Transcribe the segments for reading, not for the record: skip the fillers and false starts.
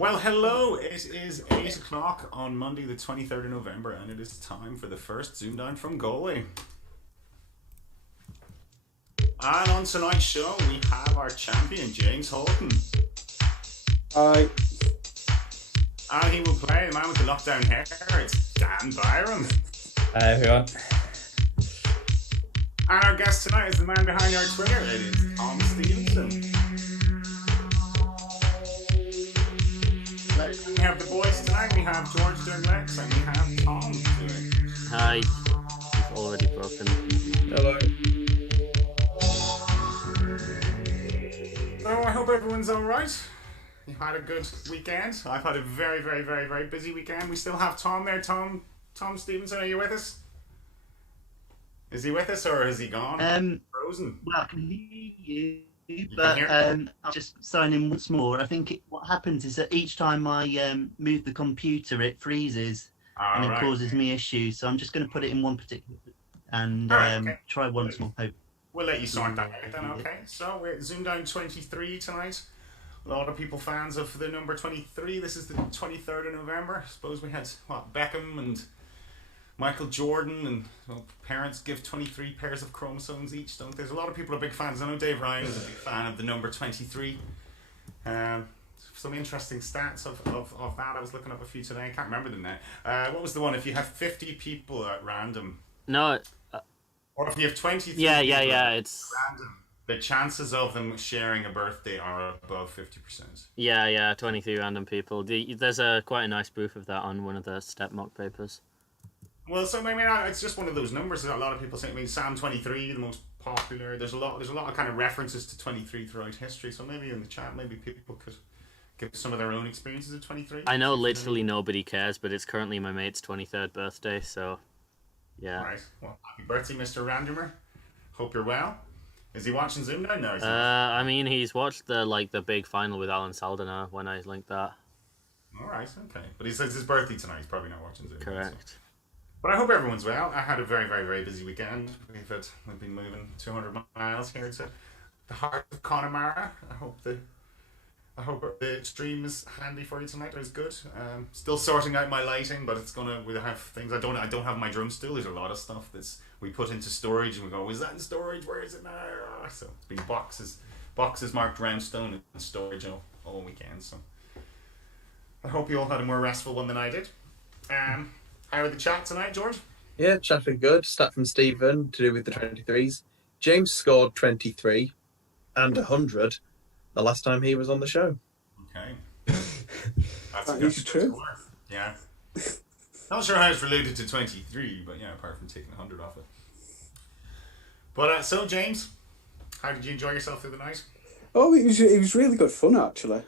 Well, hello. It is 8 o'clock on Monday, the 23rd of November, and it is time for the first ZoomDown from Galway. And on tonight's show, we have our champion, James Haughton. Hi. And he will play the man with the lockdown hair. It's Dan Byrom. Hi, everyone. And our guest tonight is the man behind our Twitter. It is Tom Stevenson. We have the boys tonight. We have George doing Lex, and we have Tom doing. Hi. It's already broken. Hello. So I hope everyone's alright. You had a good weekend. I've had a very, very, very, very busy weekend. We still have Tom there. Tom Stevenson, are you with us? Is he with us or is he gone? Frozen. Well, I can hear you, but I'll just sign in once more. I think what happens is that each time I move the computer, it freezes and it causes me issues. So I'm just going to put it in one particular and try once more. Hope. We'll let you sort that out then, okay? So we're at ZoomDown23 tonight. A lot of people fans of the number 23. This is the 23rd of November. I suppose we had, Beckham and Michael Jordan, and parents give 23 pairs of chromosomes each, don't they? There's a lot of people are big fans. I know Dave Ryan is a big fan of the number 23. Some interesting stats of that. I was looking up a few today. I can't remember them now. What was the one? If you have 50 people at random. No. Or if you have 23 Yeah. It's random, the chances of them sharing a birthday are above 50%. Yeah. 23 random people. There's quite a nice proof of that on one of the step mock papers. Well, so I mean, it's just one of those numbers that a lot of people say. I mean, Sam 23, the most popular. There's a lot of kind of references to 23 throughout history. So maybe in the chat, maybe people could give some of their own experiences of 23. I know literally nobody cares, but it's currently my mate's 23rd birthday, so yeah. Right. Well, happy birthday, Mr. Randomer. Hope you're well. Is he watching Zoom now? No. I mean, he's watched the big final with Alan Saldana when I linked that. All right. Okay. But he says it's his birthday tonight. He's probably not watching Zoom. Correct. So. But I hope everyone's well. I had a very, very, very busy weekend. We've been moving 200 miles here to the heart of Connemara. I hope the stream is handy for you tonight. It was good. Still sorting out my lighting, but we'll have things. I don't have my drum stool. There's a lot of stuff we put into storage, and we go, is that in storage? Where is it now? So it's been boxes marked Roundstone in storage all weekend. So I hope you all had a more restful one than I did. How are the chat tonight, George? Yeah, chatting good. Stat from Stephen to do with the 23s. James scored 23 and 100 the last time he was on the show. Okay. That is true. Score. Yeah. Not sure how it's related to 23, but yeah, apart from taking 100 off it. But so, James, how did you enjoy yourself through the night? Oh, it was really good fun actually.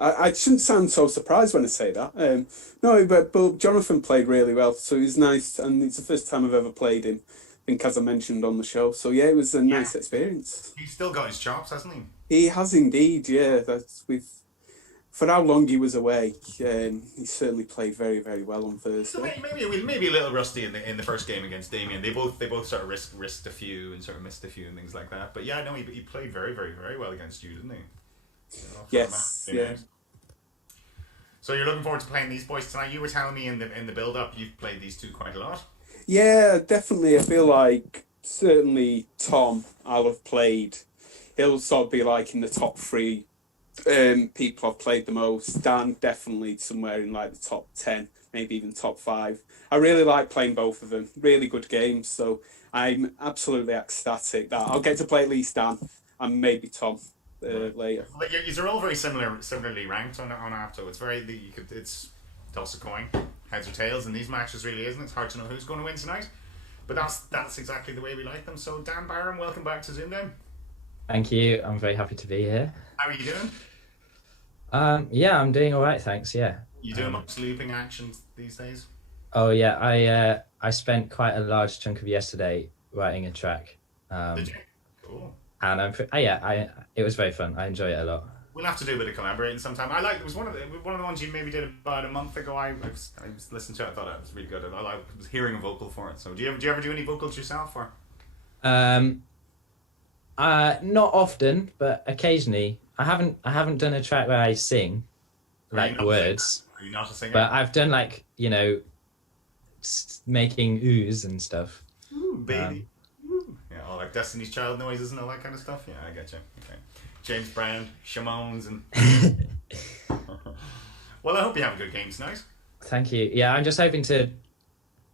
I shouldn't sound so surprised when I say that. No, but Jonathan played really well, so it was nice, and it's the first time I've ever played him. I think, as I mentioned on the show. So yeah, it was a nice experience. He's still got his chops, hasn't he? He has indeed. Yeah, for how long he was away, he certainly played very, very well on Thursday. So maybe a little rusty in the first game against Damien. They both sort of risked a few and sort of missed a few and things like that. But yeah, no, he played very, very, very well against you, didn't he? Yes. Yeah. So you're looking forward to playing these boys tonight. You were telling me in the build up you've played these two quite a lot. Yeah, definitely. I feel like certainly Tom I'll have played. He'll sort of be like in the top three. People I've played the most. Dan definitely somewhere in like the top 10, maybe even top 5. I really like playing both of them. Really good games, so I'm absolutely ecstatic that I'll get to play at least Dan and maybe Tom later. You're all very similarly ranked on Apto. It's toss a coin, heads or tails in these matches, really, isn't it? It's hard to know who's going to win tonight, but that's exactly the way we like them. So Dan Byrom, welcome back to ZoomDown. Thank you. I'm very happy to be here. How are you doing? Yeah, I'm doing all right, thanks. Yeah. You doing much looping actions these days? Oh yeah, I spent quite a large chunk of yesterday writing a track. Did you? Cool. And it was very fun. I enjoy it a lot. We'll have to do a bit of collaborating sometime. It was one of the ones you maybe did about a month ago. I was listening to it. I thought it was really good. I was hearing a vocal for it. So do you ever do any vocals yourself or? Not often, but occasionally. I haven't done a track where I sing, like words. Are you not a singer? But I've done like, you know, making oohs and stuff. Ooh, baby. Ooh. Yeah, all like Destiny's Child noises and all that kind of stuff. Yeah, I get you. Okay. James Brown, Shamones, and. Well, I hope you have a good game tonight. Thank you. Yeah, I'm just hoping to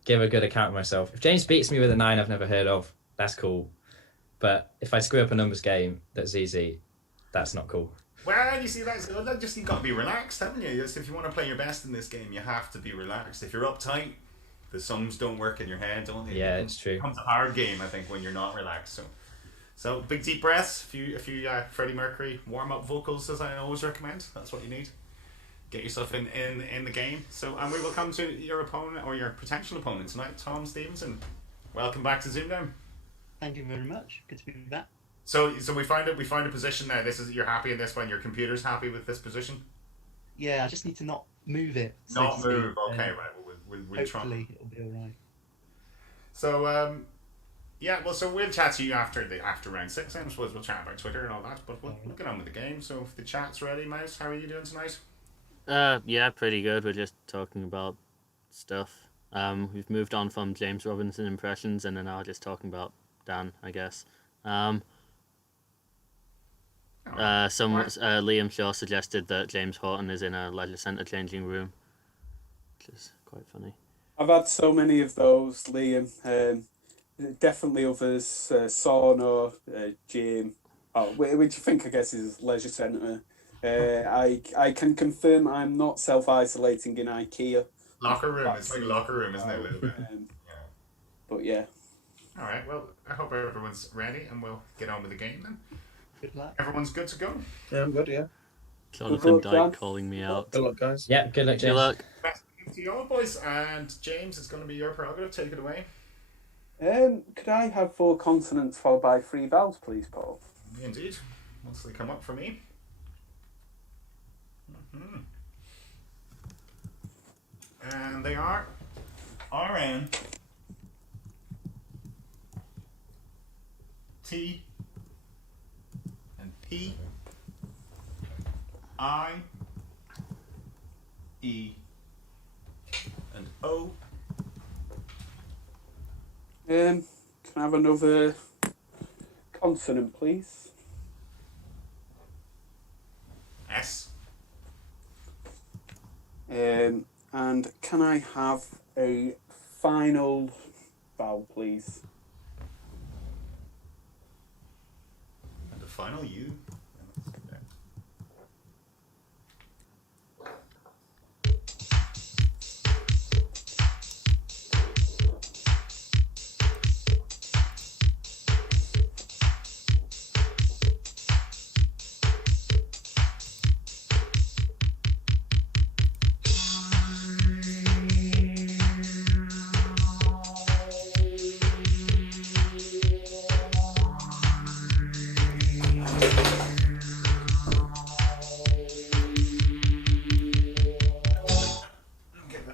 give a good account of myself. If James beats me with a 9 I've never heard of, that's cool. But if I screw up a numbers game that's easy, that's not cool. Well, you see, you've got to be relaxed, haven't you? Just, if you want to play your best in this game, you have to be relaxed. If you're uptight, the sums don't work in your head, don't they? Yeah, it's true. It becomes a hard game, I think, when you're not relaxed. So big deep breaths, a few Freddie Mercury warm-up vocals, as I always recommend. That's what you need. Get yourself in the game. And we will come to your opponent, or your potential opponent tonight, Tom Stevenson. Welcome back to ZoomDown. Thank you very much. Good to be back. So we find a position now. You're happy in this one. Your computer's happy with this position. Yeah, I just need to not move it. Not move. Okay, right. We'll try. Hopefully it'll be all right. So yeah. Well, so we'll chat to you after round 6. I suppose we'll chat about Twitter and all that. But we'll get on with the game. So if the chat's ready, Mouse, how are you doing tonight? Yeah, pretty good. We're just talking about stuff. We've moved on from James Robinson impressions, and then now just talking about Dan, I guess. Liam Shaw suggested that James Haughton is in a leisure centre changing room, which is quite funny. I've had so many of those, Liam. Definitely others. Sawn or Jim. Oh, which you think, I guess, is leisure centre. I can confirm I'm not self-isolating in IKEA. Locker room. It's like locker room, isn't it, a little bit? Yeah. But yeah. All right. Well, I hope everyone's ready, and we'll get on with the game then. Good luck. Everyone's good to go. Yeah, I'm good. Yeah. Jonathan Dyke calling me out. Good luck, guys. Yeah, good luck, James. Good luck. Best to you all, boys. And James, it's going to be your prerogative. Take it away. Could I have 4 consonants followed by 3 vowels, please, Paul? Indeed. Once they come up for me. Mm-hmm. And they are RN, T, and P, I, E, and O. Can I have another consonant, please? S. And can I have a final vowel, please? And the final U.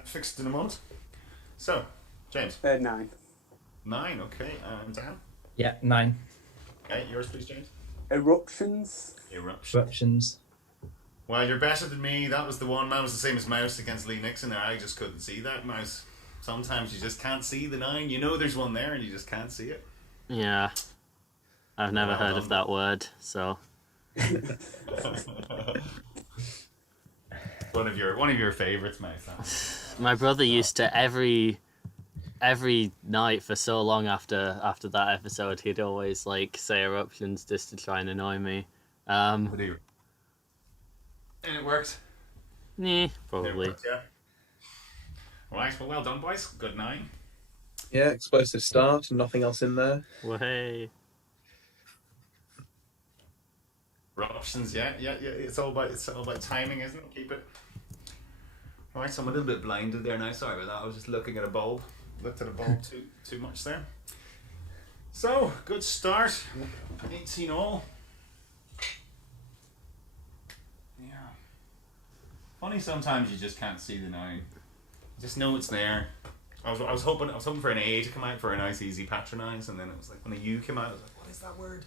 Fixed in a moment. So, James. 9. 9, okay. And Dan? Yeah, 9. Okay, yours please, James. Eruptions. Eruptions. Well, you're better than me. That was the one. That was the same as Mouse against Lee Nixon there. I just couldn't see that. Mouse, sometimes you just can't see the 9. You know there's one there and you just can't see it. Yeah. I've never heard of that word, so... one of your favourites, Mouse. My brother used to every night for so long after that episode, he'd always like say eruptions just to try and annoy me. And it worked. Nah, probably. It worked, yeah. Right, well done, boys. Good 9. Yeah, explosive start and nothing else in there. Well, hey. Eruptions, yeah. It's all about timing, isn't it? Keep it. Right, so I'm a little bit blinded there now. Sorry about that. I was just looking at a bulb. Looked at a bulb too much there. So, good start. 18 all. Yeah. Funny sometimes you just can't see the 9. You just know it's there. I was hoping for an A to come out for a nice easy patronise, and then it was like when a U came out, I was like, what is that word?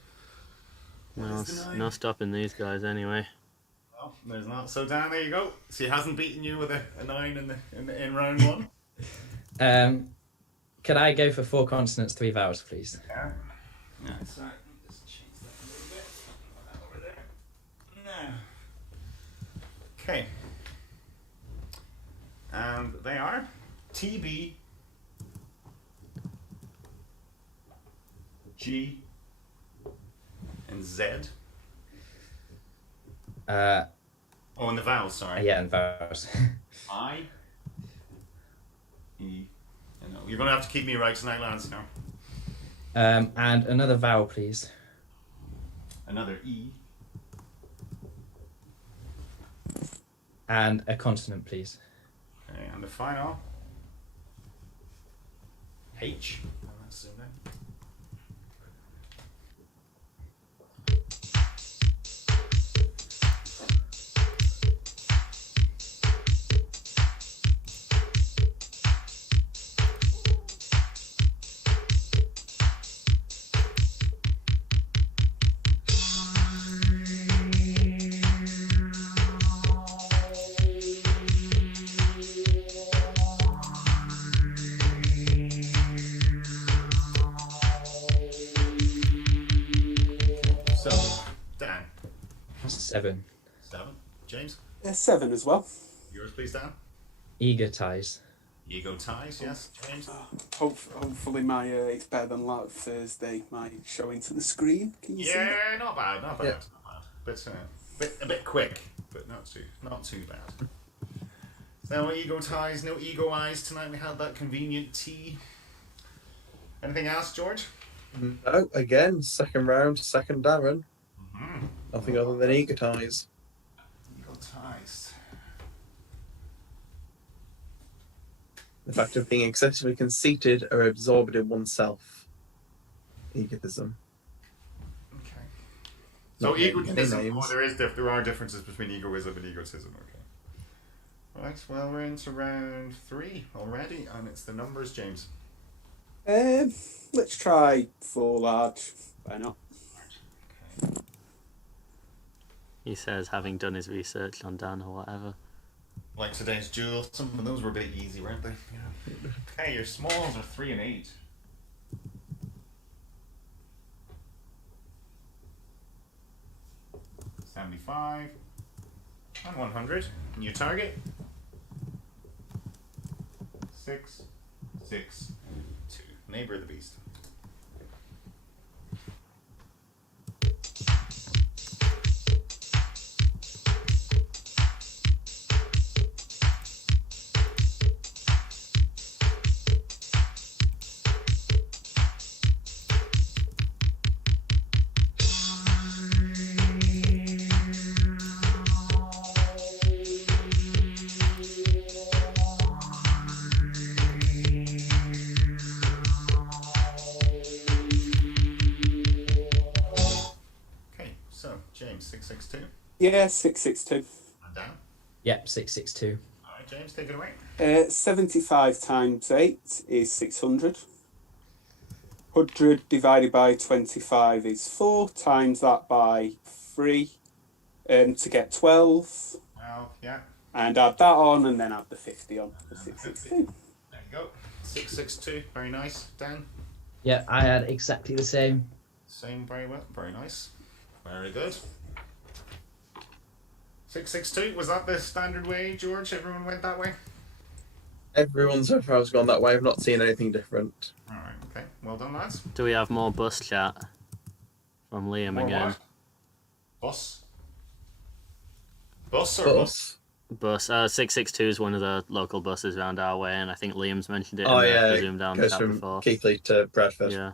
No stopping these guys anyway. not. There's not. So Dan, there you go. So he hasn't beaten you with a 9 in round 1. Can I go for 4 consonants, 3 vowels, please? Yeah. No, sorry. Just change that a little bit. Put that over there. No. Okay. And they are TB, G, and Z. Oh, and the vowels, sorry. Yeah, and vowels. I, E, and O. You're going to have to keep me right tonight, lads, now. And another vowel, please. Another E. And a consonant, please. Okay, and the final H. Oh, that's in there. So, Dan. 7. 7. James. 7 as well. Yours, please, Dan. Egotize. Ego ties, yes, James. Hopefully my it's better than like Thursday. My showing to the screen. Can you see that? Yeah, not bad, not bad, Yeah. not bad. A bit quick, but not too bad. No ego ties, no ego eyes tonight. We had that convenient tea. Anything else, George? No, again, second round, second Darren. Mm-hmm. Nothing other than egotize. Ego ties. The fact of being excessively conceited or absorbed in oneself. Egotism. Okay. So Not naming egotism. any Oh, names. there are differences between egoism and egotism. Okay. Right. Well, we're into round 3 already, and it's the numbers, James. Let's try 4 large. Why not? Okay. He says, having done his research on Dan or whatever. Like today's duel, some of those were a bit easy, weren't they? Yeah. Okay, your smalls are 3 and 8. $75 and 100. And your target? 6, 6, 2. Neighbor of the beast. Okay, so James 662 Yeah, 662. and down. Yep, 662. All right, James, take it away. 75 times 8 is 600. 100 divided by 25 is 4. Times that by 3 to get 12. Well, yeah, And add that on and then add the 50 on for 662. there you go. 662, very nice. Dan, Yep, I had exactly the same. same, very well, very nice. Very good. 662, was that the standard way, George? Everyone went that way? Everyone so far has gone that way. I've not seen anything different. Alright, okay. Well done, lads. Do we have more bus chat from Liam More again? what? Bus? Bus or bus? Bus. 662 is one of the local buses around our way, and I think Liam's mentioned it Oh, in yeah. the ZoomDown Goes chat from before. Keighley to Bradford. Yeah.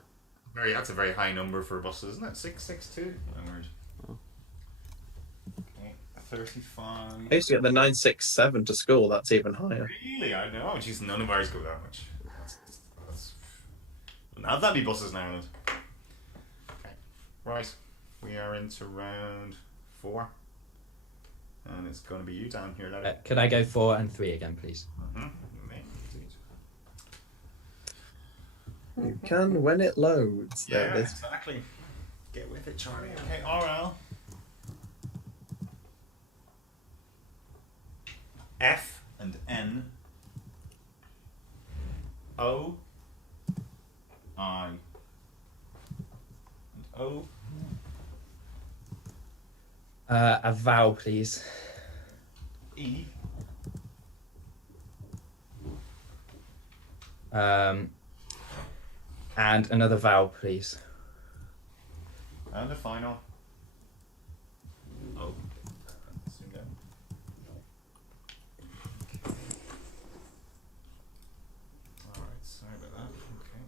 That's a very high number for buses, isn't it? 662? Oh, word. Okay, 35. I used to get the 967 to school. That's even higher. Really? I know. Jeez, none of ours go that much. We'll have that be buses now. Okay. Right. We are into round 4. And it's going to be you down here, laddie. Could I go 4 and 3 again, please? Mm-hmm. You may, indeed. You can when it loads. Yeah, There it is. exactly. Get with it, Charlie. Okay, RL. F and N. O. I. And O. A vowel, please. E. And another vowel, please. And the final. O. Alright, sorry about that. Okay.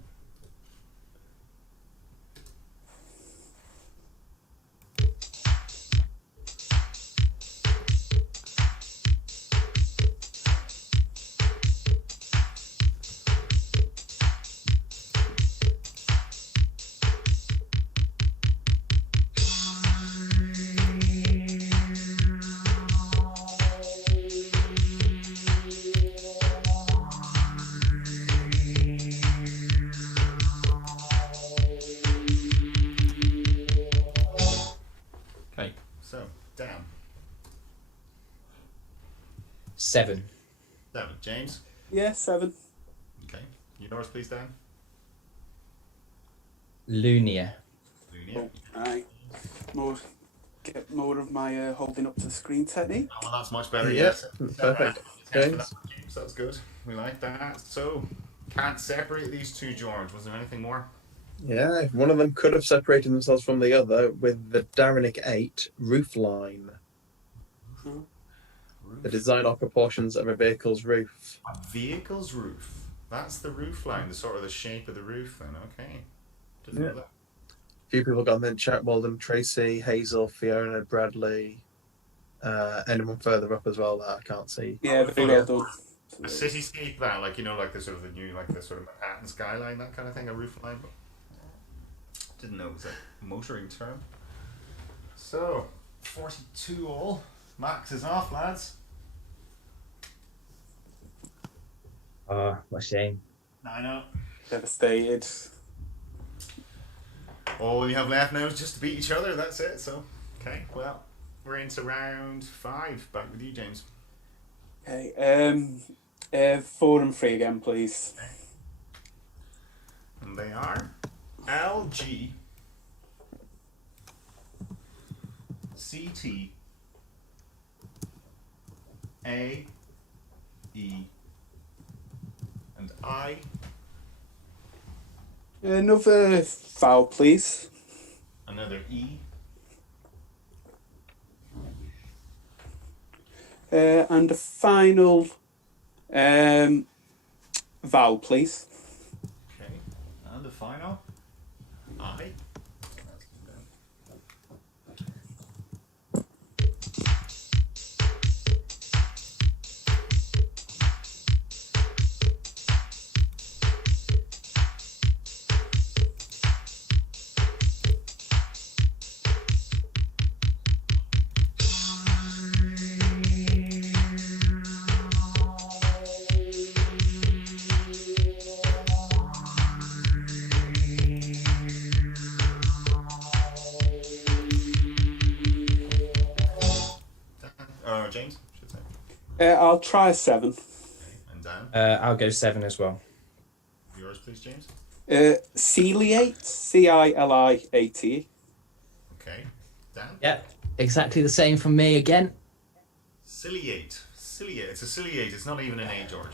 Okay, so, Dan. 7. 7. James? Yeah, 7. Okay. Yours, please, Dan. Lunia. Lunia. Right. Get more of my holding up to the screen technique. Oh, well, that's much better, Yeah, yes. perfect. James. That's good. We like that. So, can't separate these two, George. Was there anything more? Yeah, one of them could have separated themselves from the other with the Darinic 8 roof line. The design or proportions of a vehicle's roof. A vehicle's roof. That's the roof line, the sort of the shape of the roof then, okay. Didn't know that. A few people got them in chat. Well done, Tracy, Hazel, Fiona, Bradley. Anyone further up as well that I can't see. Yeah, very well done. A cityscape, that, like, you know, like the sort of the new, like the sort of Manhattan skyline, that kind of thing, a roof line. But didn't know it was a motoring term. So, 42 all. Max is off, lads. Oh, what a shame. 9-0. Devastated. All you have left now is just to beat each other, that's it. So, okay, well, we're into round 5. Back with you, James. Okay, 4 and 3 again, please. And they are LG, CT, A, E, and I. Another vowel, please. Another E. And a final vowel, please. Okay, and the final I. James, should say. I'll try a 7. Okay. And Dan, I'll go 7 as well. yours, please, James. Ciliate, Ciliate. Okay, Dan. Yep, exactly the same from me again. Ciliate. Ciliate. It's a ciliate. It's not even an A, George.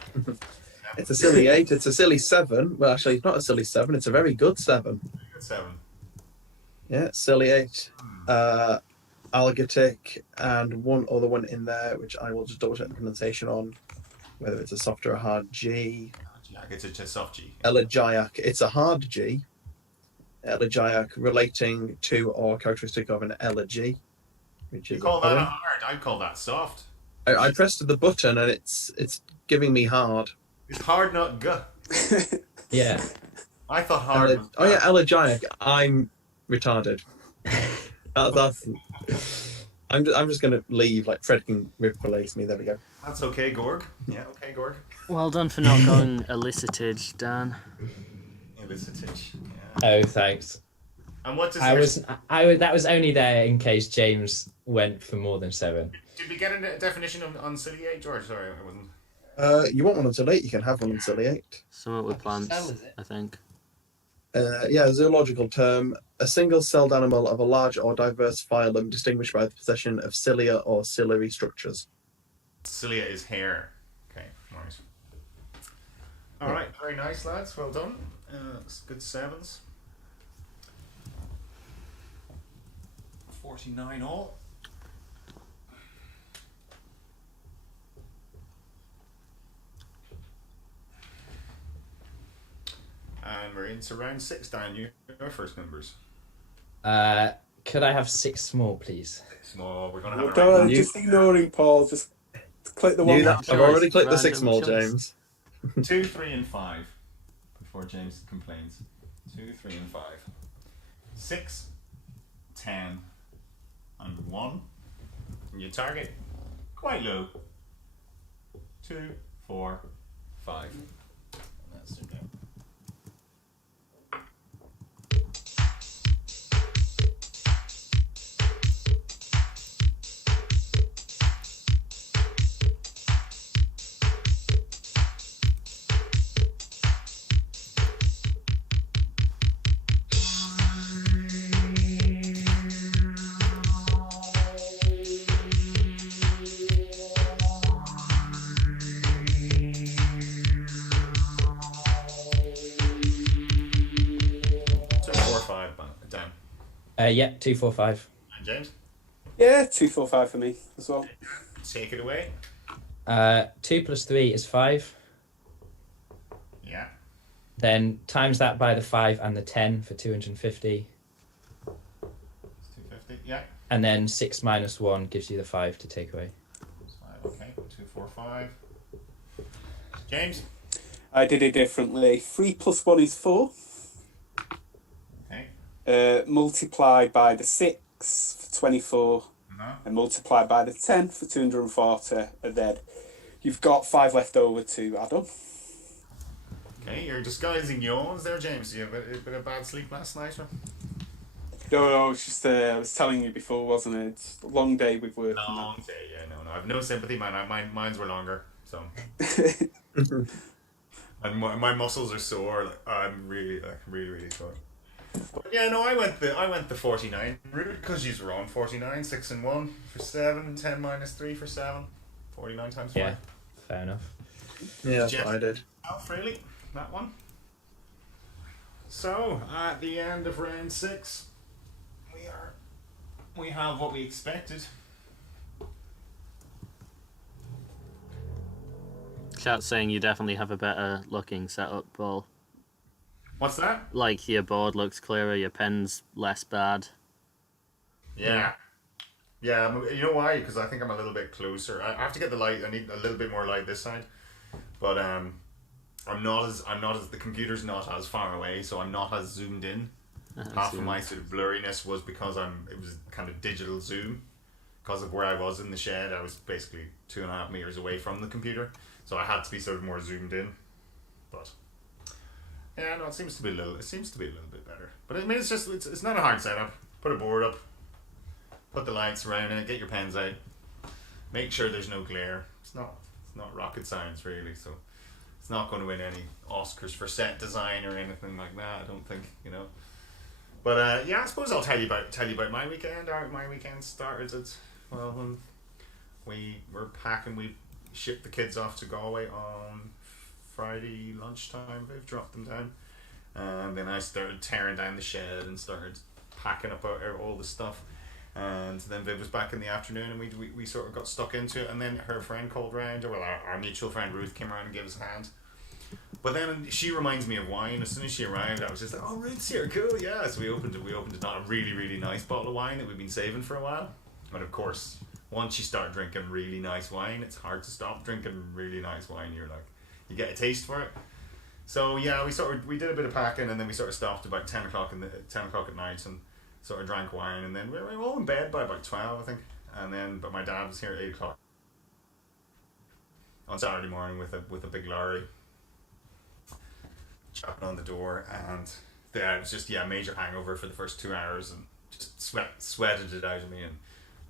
It's a silly 8. It's a silly 7. Well, actually, it's not a silly 7. It's a very good 7. Good 7. Yeah, silly 8. Algatic, and one other one in there, which I will just double check the pronunciation on, whether it's a soft or a hard G. It's a soft G. Elegiac. It's a hard G. Elegiac, relating to or characteristic of an elegy. Which You is call a that poem. hard? I'd call that soft. I pressed the button and it's giving me hard. It's hard, not gut. Yeah. I thought hard was Oh yeah, elegiac. I'm retarded. That's. I'm just gonna leave. Like Fred can replace me. There we go. That's okay, Gorg. Yeah, okay, Gorg. Well done for not going elicited, Dan. Elicitage. Yeah. Oh, thanks. And what does That was only there in case James went for more than 7. Did we get a definition of unciliate, George? Sorry, I wasn't. You want one until 8, you can have one until 8. Somewhat with plants, Cell, is it? I think. Yeah, zoological term. A single-celled animal of a large or diverse phylum distinguished by the possession of cilia or ciliary structures. Cilia is hair. Okay, nice. All right, very nice, lads. Well done. It's good 7s. 49 all. And we're into round 6, Dan. Your first numbers. Could I have 6 more, please? Small. We're going to have Don't just ignoring Paul. Just click the one. I've already clicked the 6 Random more, choice. James. 2, 3, and 5. Before James complains. 2, 3, and 5. 6, 10, and 1. And your target, quite low. 2, 4, 5. And that's it now. Yeah, 2, 4, 5. And James, Yeah, 2, 4, 5 for me as well. take it away. 2 plus 3 is 5. Yeah. Then times that by the 5 and the 10 for 250. It's 250. Yeah. And then 6 minus 1 gives you the 5 to take away. That's 5. Okay. 2, 4, 5. James. I did it differently. 3 plus 1 is 4. Okay. Multiply by the 6 for 24. Uh-huh. And multiply by the 10 for 240. And then you've got 5 left over to add on. Okay, you're disguising yawns there, James. You have a bit of bad sleep last night, or? No, it's just I was telling you before, wasn't it? It's a long day with work. Long day, yeah, no. I have no sympathy, man. Mine's were longer, so. And my muscles are sore. Like, I'm really sore. But yeah, no, I went the 49 route because you were on 49, 6 and 1 for 7, 10 minus 3 for 7, 49 times 5. Yeah, fair enough. Yeah, that's what I did. Alf, really? That one? So, at the end of round 6, we have what we expected. Chat's saying you definitely have a better looking setup, Paul. What's that? Like your board looks clearer, your pen's less bad. Yeah. Yeah, you know why? Because I think I'm a little bit closer. I have to get the light. I need a little bit more light this side. But I'm not as the computer's not as far away, so I'm not as zoomed in. Half of my sort of blurriness was because it was kind of digital zoom. Because of where I was in the shed, I was basically 2.5 meters away from the computer, so I had to be sort of more zoomed in. But yeah, no, it seems to be a little bit better. But I mean, it's not a hard setup. Put a board up, put the lights around it, get your pens out, make sure there's no glare. It's not rocket science really, so it's not going to win any Oscars for set design or anything like that. I don't think, you know. But yeah, I suppose I'll tell you about my weekend. My weekend started at when we were packing. We shipped the kids off to Galway on Friday lunchtime. They've dropped them down, and then I started tearing down the shed and started packing up all the stuff. And then Viv was back in the afternoon, and we sort of got stuck into it. And then her friend called round, or well, our mutual friend Ruth came around and gave us a hand. But then she reminds me of wine. As soon as she arrived, I was just like, "Oh, Ruth's here, cool, yeah." So we opened a really nice bottle of wine that we've been saving for a while. And of course, once you start drinking really nice wine, it's hard to stop drinking really nice wine. You get a taste for it. So yeah, we did a bit of packing, and then we sort of stopped about 10 o'clock at night and sort of drank wine, and then we were all in bed by about 12, I think. And then, but my dad was here at 8 o'clock on Saturday morning with a big lorry, chopping on the door, and yeah, it was just major hangover for the first 2 hours, and just sweated it out of me, and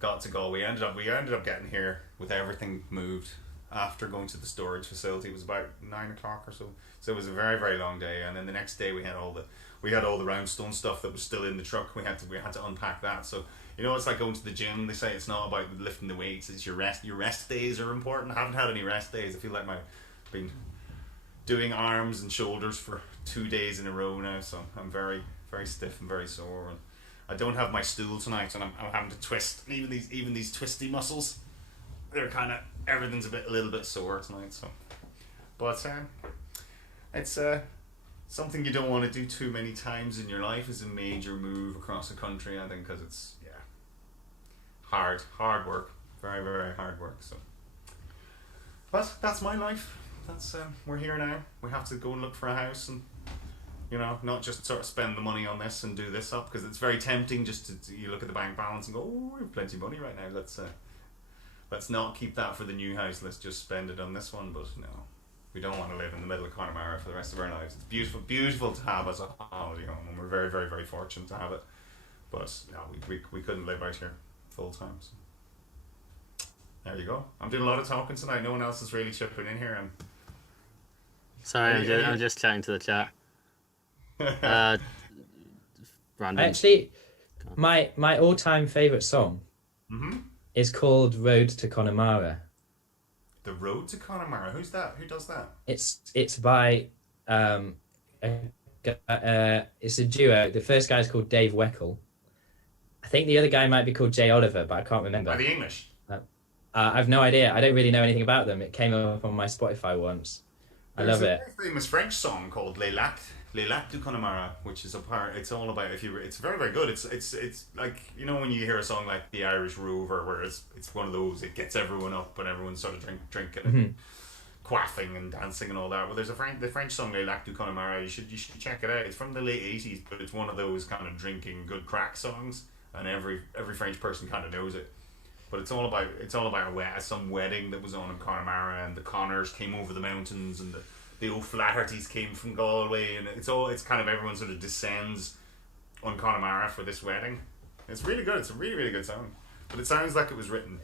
got to go. We ended up getting here with everything moved after going to the storage facility. It was about 9 o'clock or so. So it was a very, very long day. And then the next day we had all the roundstone stuff that was still in the truck. We had to unpack that. So it's like going to the gym. They say it's not about lifting the weights. It's your rest. Your rest days are important. I haven't had any rest days. I feel like I've been doing arms and shoulders for 2 days in a row now. So I'm very, very stiff and very sore. And I don't have my stool tonight, and I'm having to twist. And even these twisty muscles, they're kind of, everything's a little bit sore tonight. So, but it's something you don't want to do too many times in your life. Is a major move across the country, I think, because it's hard work, very, very hard work. So, but that's my life. That's we're here now. We have to go and look for a house, and not just sort of spend the money on this and do this up, because it's very tempting just to you look at the bank balance and go, oh, we have plenty of money right now. Let's not keep that for the new house. Let's just spend it on this one. But no, we don't want to live in the middle of Connemara for the rest of our lives. It's beautiful to have as a holiday home, and we're very, very, very fortunate to have it. But no, we couldn't live out here full time. So. There you go. I'm doing a lot of talking tonight. No one else is really chipping in here. Sorry, I'm just chatting to the chat. Brandon. Actually, my all-time favourite song is called Road to Connemara. The Road to Connemara? Who's that? Who does that? It's by it's a duo. The first guy's called Dave Weckl. I think the other guy might be called Jay Oliver, but I can't remember. Are they English? I've no idea. I don't really know anything about them. It came up on my Spotify once. I love it. There's a very famous French song called Les Lacs du Connemara, which is it's all about it's very, very good. It's like when you hear a song like The Irish Rover, where it's one of those, it gets everyone up and everyone's sort of drinking and quaffing and dancing and all that. Well, there's the French song Les Lacs du Connemara. You should check it out. It's from the late 80s, but it's one of those kind of drinking good crack songs, and every French person kind of knows it. But it's all about some wedding that was on in Connemara, and the Connors came over the mountains, and the O'Flahertys came from Galway, and it's kind of everyone sort of descends on Connemara for this wedding. It's really good. It's a really, really good song. But it sounds like it was written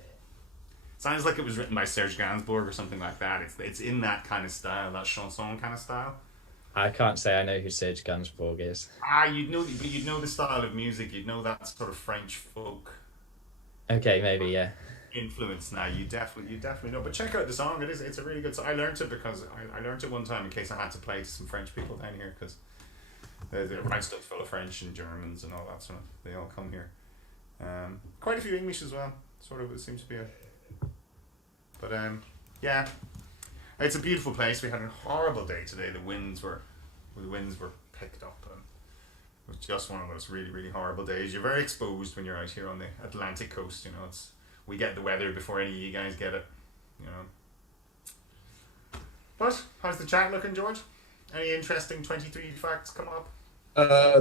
by Serge Gainsbourg or something like that. It's in that kind of style, that chanson kind of style. I can't say I know who Serge Gainsbourg is. You'd know the style of music. You'd know that sort of French folk. Okay, maybe, yeah. Influence now. You definitely know. But check out the song. It's a really good song. I learned it because I learned it one time in case I had to play to some French people down here, because the Rhinestone's full of French and Germans and all that sort of. They all come here. Quite a few English as well. Sort of, it seems to be But yeah, it's a beautiful place. We had a horrible day today. The winds were picked up. It was just one of those really, really horrible days. You're very exposed when you're out here on the Atlantic coast. We get the weather before any of you guys get it. But how's the chat looking, George? Any interesting 23 facts come up?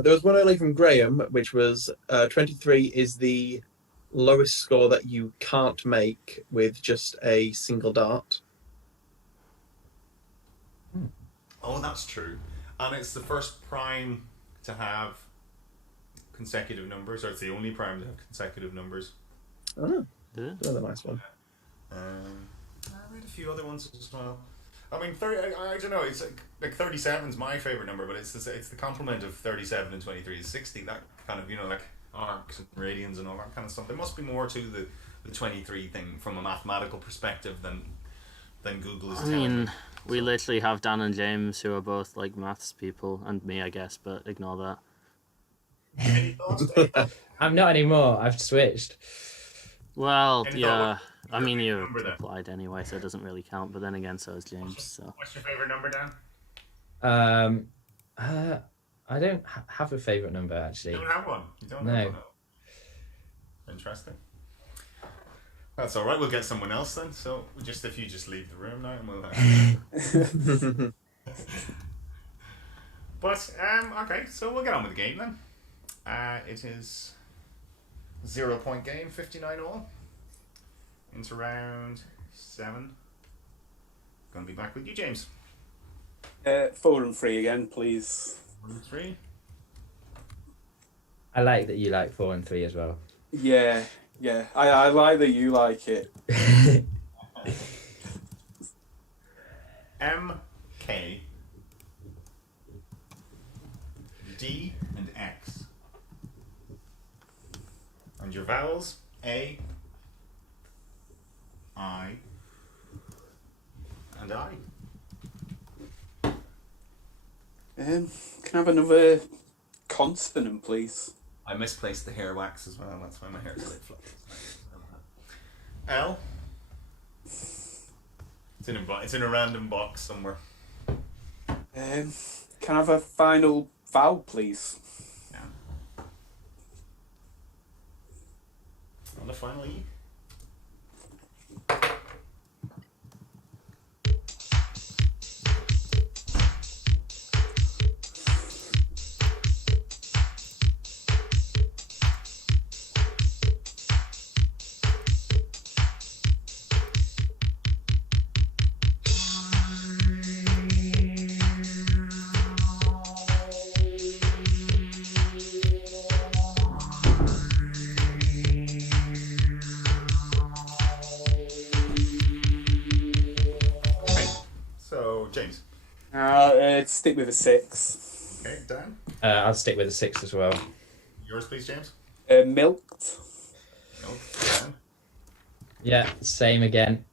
There was one earlier from Graham, which was 23 is the lowest score that you can't make with just a single dart. Oh, that's true. And it's the first prime to have consecutive numbers, or it's the only prime to have consecutive numbers. Oh, another nice one. I read a few other ones as well. I mean, 30. I don't know. It's like 37 is my favorite number, but it's the complement of 37 and 23 is 60. That kind of like arcs and radians and all that kind of stuff. There must be more to the 23 thing from a mathematical perspective than Google is telling me. We literally have Dan and James, who are both like maths people, and me, I guess, but ignore that. Any thoughts, Dave? I'm not anymore. I've switched. Well, Any yeah. thought? You Number then? applied anyway, so it doesn't really count. But then again, so is James. So. What's your favorite number, Dan? I don't have a favourite number, actually. You don't have one. You don't No. have one. No. Interesting. That's all right. We'll get someone else then. So if you just leave the room now, and we'll. But okay. So we'll get on with the game then. It is 0 point game, 59 all. Into round 7. Going to be back with you, James. 4 and 3 again, please. 4 and 3. I like that you like 4 and 3 as well. Yeah, Yeah, I like that you like it. M, K, D, and X. And your vowels, A, I, and I. Can I have another consonant, please? I misplaced the hair wax as well, that's why my hair's a bit fluffy. L. It's in a random box somewhere. Can I have a final vowel, please? Yeah. And the final E. James. Stick with a 6. Okay, Dan. I'll stick with a 6 as well. Yours, please, James. Milked. Nope. Dan. Yeah, same again.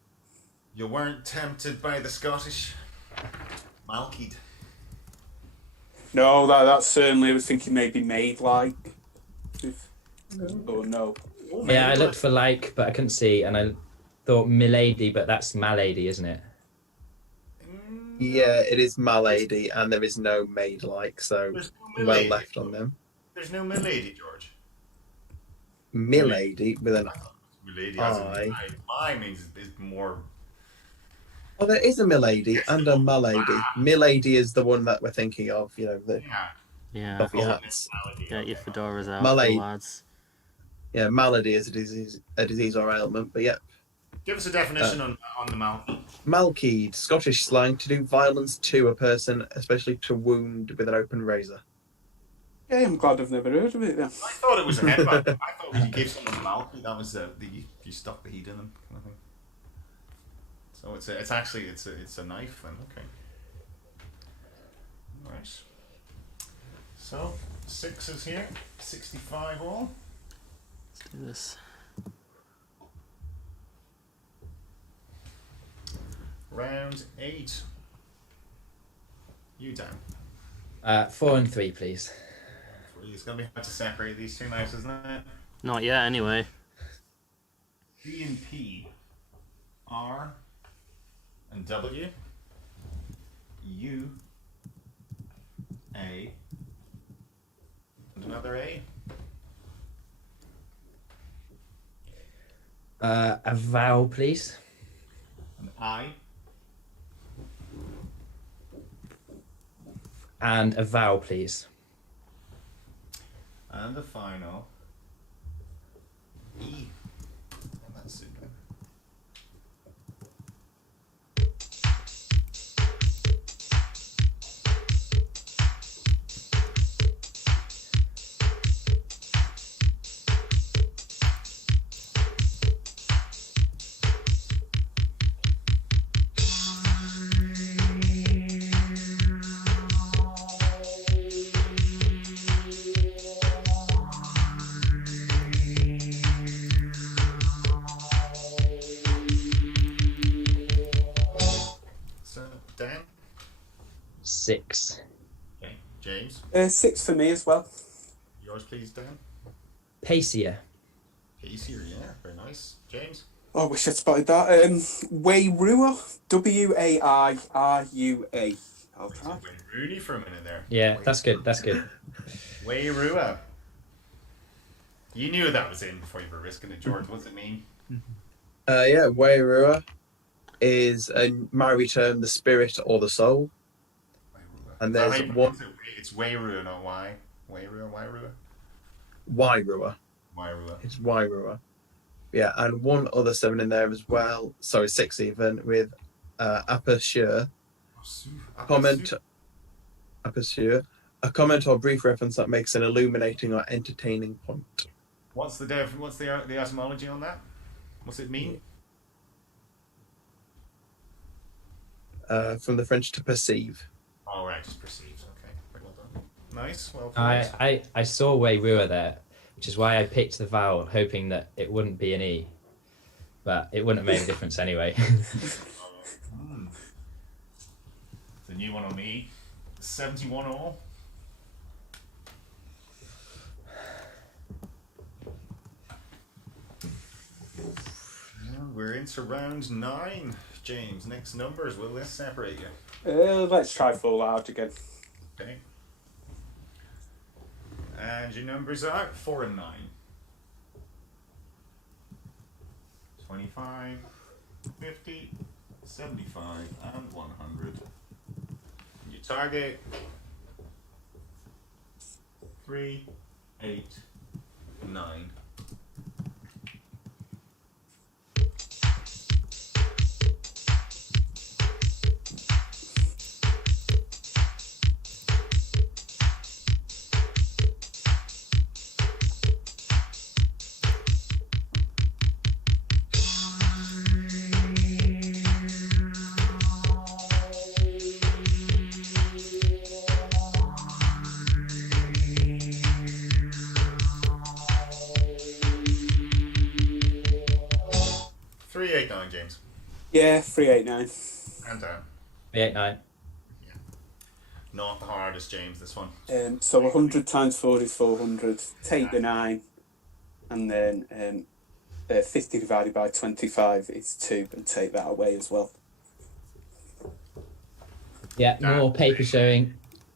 You weren't tempted by the Scottish. Malkied. No, that's certainly. I was thinking maybe made like. Or no. Yeah, I looked for like, but I couldn't see, and I thought milady, but that's malady, isn't it? Yeah, it is Malady, and there is no maid like, so no well left on them. There's no milady, George. Milady with an Milady, I. My means is more. Oh, there is a Milady and a Malady. Milady is the one that we're thinking of, you know, the Yeah. puffy hats. Get your fedoras out, Malady. lads. Yeah, malady is a disease or ailment, but yeah. Give us a definition on the Malky. Malkied, Scottish slang to do violence to a person, especially to wound with an open razor. Yeah, I'm glad I've never heard of it then. I thought it was a headbutt. I thought when you gave someone a Malky, that was you stuck the heat in them kind of thing. So it's a knife then. Okay. All right. So 6 is here. 65 all. Let's do this. Round 8. You, Dan. 4 and 3, please. It's going to be hard to separate these two now, isn't it? Not yet, anyway. D and P. R and W. U. A. And another A. A vowel, please. An I. And a vowel, please. And the final E. And that's it. Dan? 6. Okay. James? 6 for me as well. Yours, please, Dan? Pacier. Pacier, yeah. Very nice. James? Oh, I wish I'd spotted that. Wairua. Wairua. I'll try. Went Rooney for a minute there. Yeah, that's good. That's good. Wairua. You knew that was in before you were risking it, George. What's it mean? Yeah, Wairua is a Maori term, the spirit or the soul. And there's one. It's Wairua, not why. Wairua. Wairua. Wairua. It's Wairua. Yeah, and one other 7 in there as well. Sorry, 6 even, with Apasure. Apasure. A comment or brief reference that makes an illuminating or entertaining point. What's the the etymology on that? What's it mean? From the French to perceive. Oh, right, just perceived. Okay, very well done. Nice, well played. I saw way we were there, which is why I picked the vowel, hoping that it wouldn't be an E. But it wouldn't have made a difference anyway. It's a new one on me. 71 all. We're into round 9. James, next numbers. Will this separate you? Let's try full out again. Okay. And your numbers are 4 and 9. 25, 50, 75, and 100. Your target 3, 8, 9. James. Yeah, 389. And down. 389. Yeah. Not the hardest, James, this one. So 100 times 4 is 400. Take the 9. And then 50 divided by 25 is 2. And take that away as well. Yeah, more paper showing.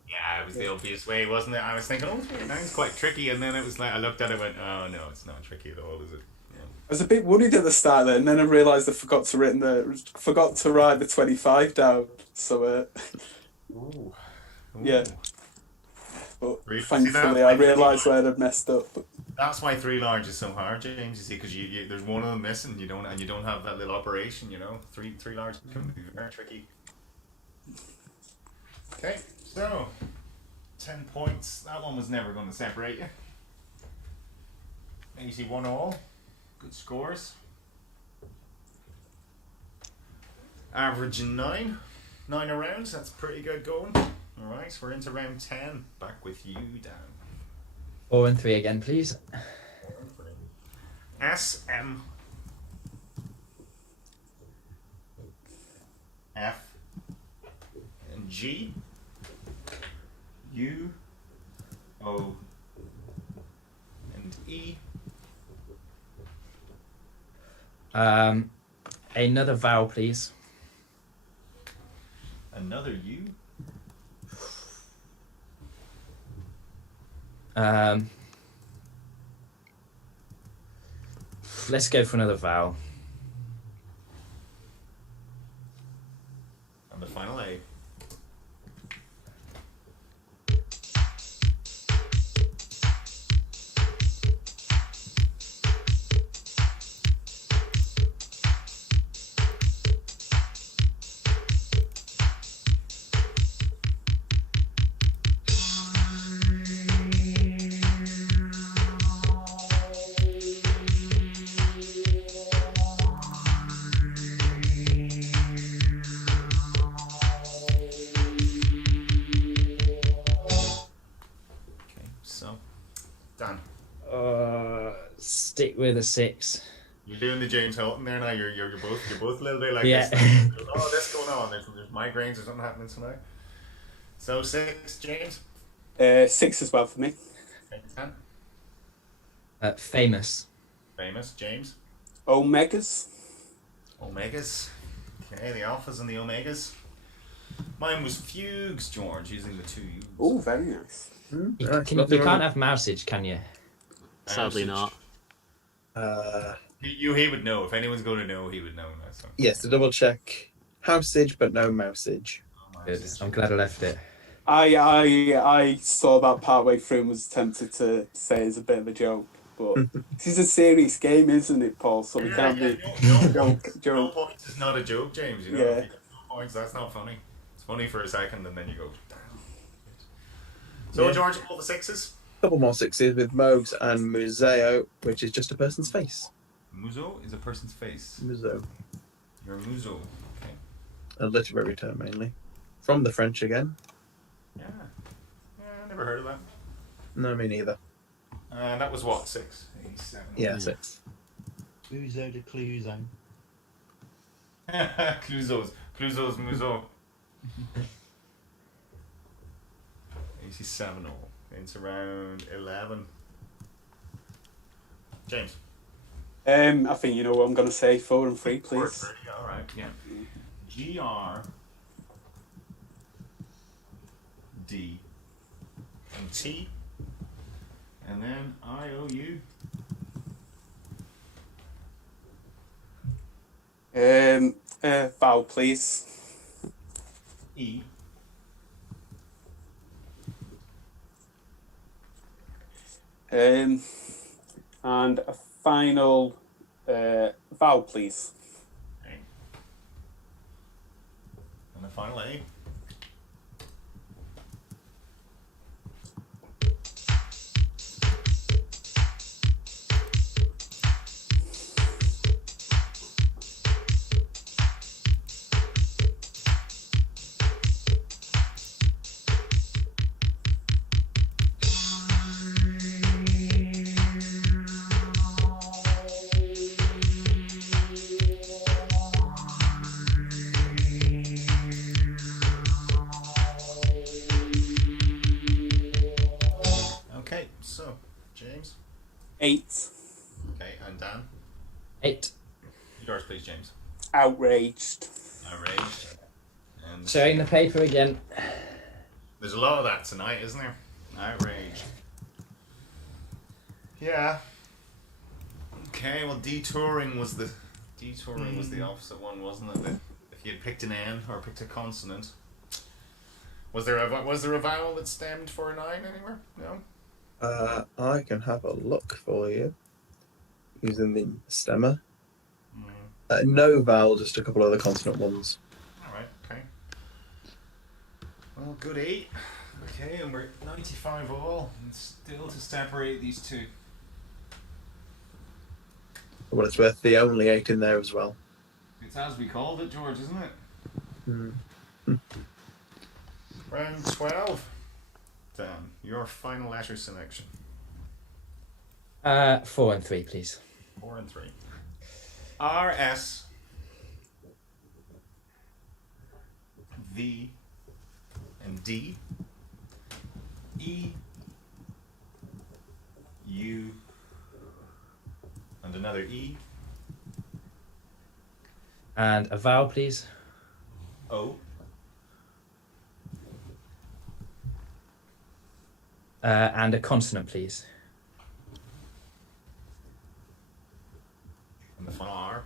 Yeah, it was the obvious way, wasn't it? I was thinking, 389's quite tricky. And then it was like, I looked at it and went, oh, no, it's not tricky at all, is it? I was a bit worried at the start there, and then I realised I forgot to write the 25 down. So, Ooh. yeah. But Really? thankfully, I realised where I'd messed up. That's why 3 large is so hard, James. You see, because there's one of them missing. You don't have that little operation. You know, three large can be very tricky. Okay, so 10 points. That one was never going to separate you. 81 all. Good scores. Averaging 9 rounds. That's pretty good going. All right, we're into round 10. Back with you, Dan. 4 and 3 again, please. S M F and G U O and E. Another vowel, please. Another U. Let's go for another vowel. And the final A. Stick with a 6. You're doing the James Haughton there now. You're both a little bit like yeah. this. Oh, this going on. There's migraines or something happening tonight. So 6, James. 6 as well for me. Okay, 10. Famous. Famous, James. Omegas. Omegas. Okay, the alphas and the omegas. Mine was fugues, George, using the 2 U's. Oh, very nice. You can't have mousage, can you? Sadly not. He would know. If anyone's going to know, he would know. So. Yes, to double check. Houseage, but no mousage. Good. I'm glad I left it. I saw that partway through and was tempted to say it's a bit of a joke. But this is a serious game, isn't it, Paul? So we can't be joke. No points is not a joke, James. You know, yeah. If you get no points, that's not funny. It's funny for a second, and then you go, damn. So, yeah. George, all the 6s? Couple more 6s with Mogs and Museo, which is just a person's face. Muzo is a person's face. Museo. You're a muzo. Okay. A literary term mainly. From the French again. Yeah. Yeah, I never heard of that. No, me neither. That was what, 6? 87. Yeah, 6. Cluzo de Cluzo. Cluzo's muzo. 87 all. It's around 11. James. I think you know what I'm going to say. 4 and 3, please. 4 and 3, all right, yeah. GR, D, and T, and then IOU. Vowel, please. E. And a final vowel, please. Okay. And the final A. So, James. 8. Okay, and Dan. 8. Yours, please, James. Outraged. Outraged. And Showing the paper again. there's a lot of that tonight, isn't there? Outraged. Yeah. Okay, well, detouring was the opposite one, wasn't it? If you had picked an N or picked a consonant. Was there a vowel that stemmed for a 9 anywhere? No. I can have a look for you using the stemmer. No vowel, just a couple of the consonant ones. All right. Okay. Well, good 8. Okay, and we're at 95 all, and still to separate these two. For what it's worth, the only 8 in there as well. It's as we called it, George, isn't it? Mm. Round 12. Dan, your final letter selection. 4 and 3, please. 4 and 3. R, S, V, and D, E, U, and another E, And a vowel, please. O, And a consonant, please. and the final R.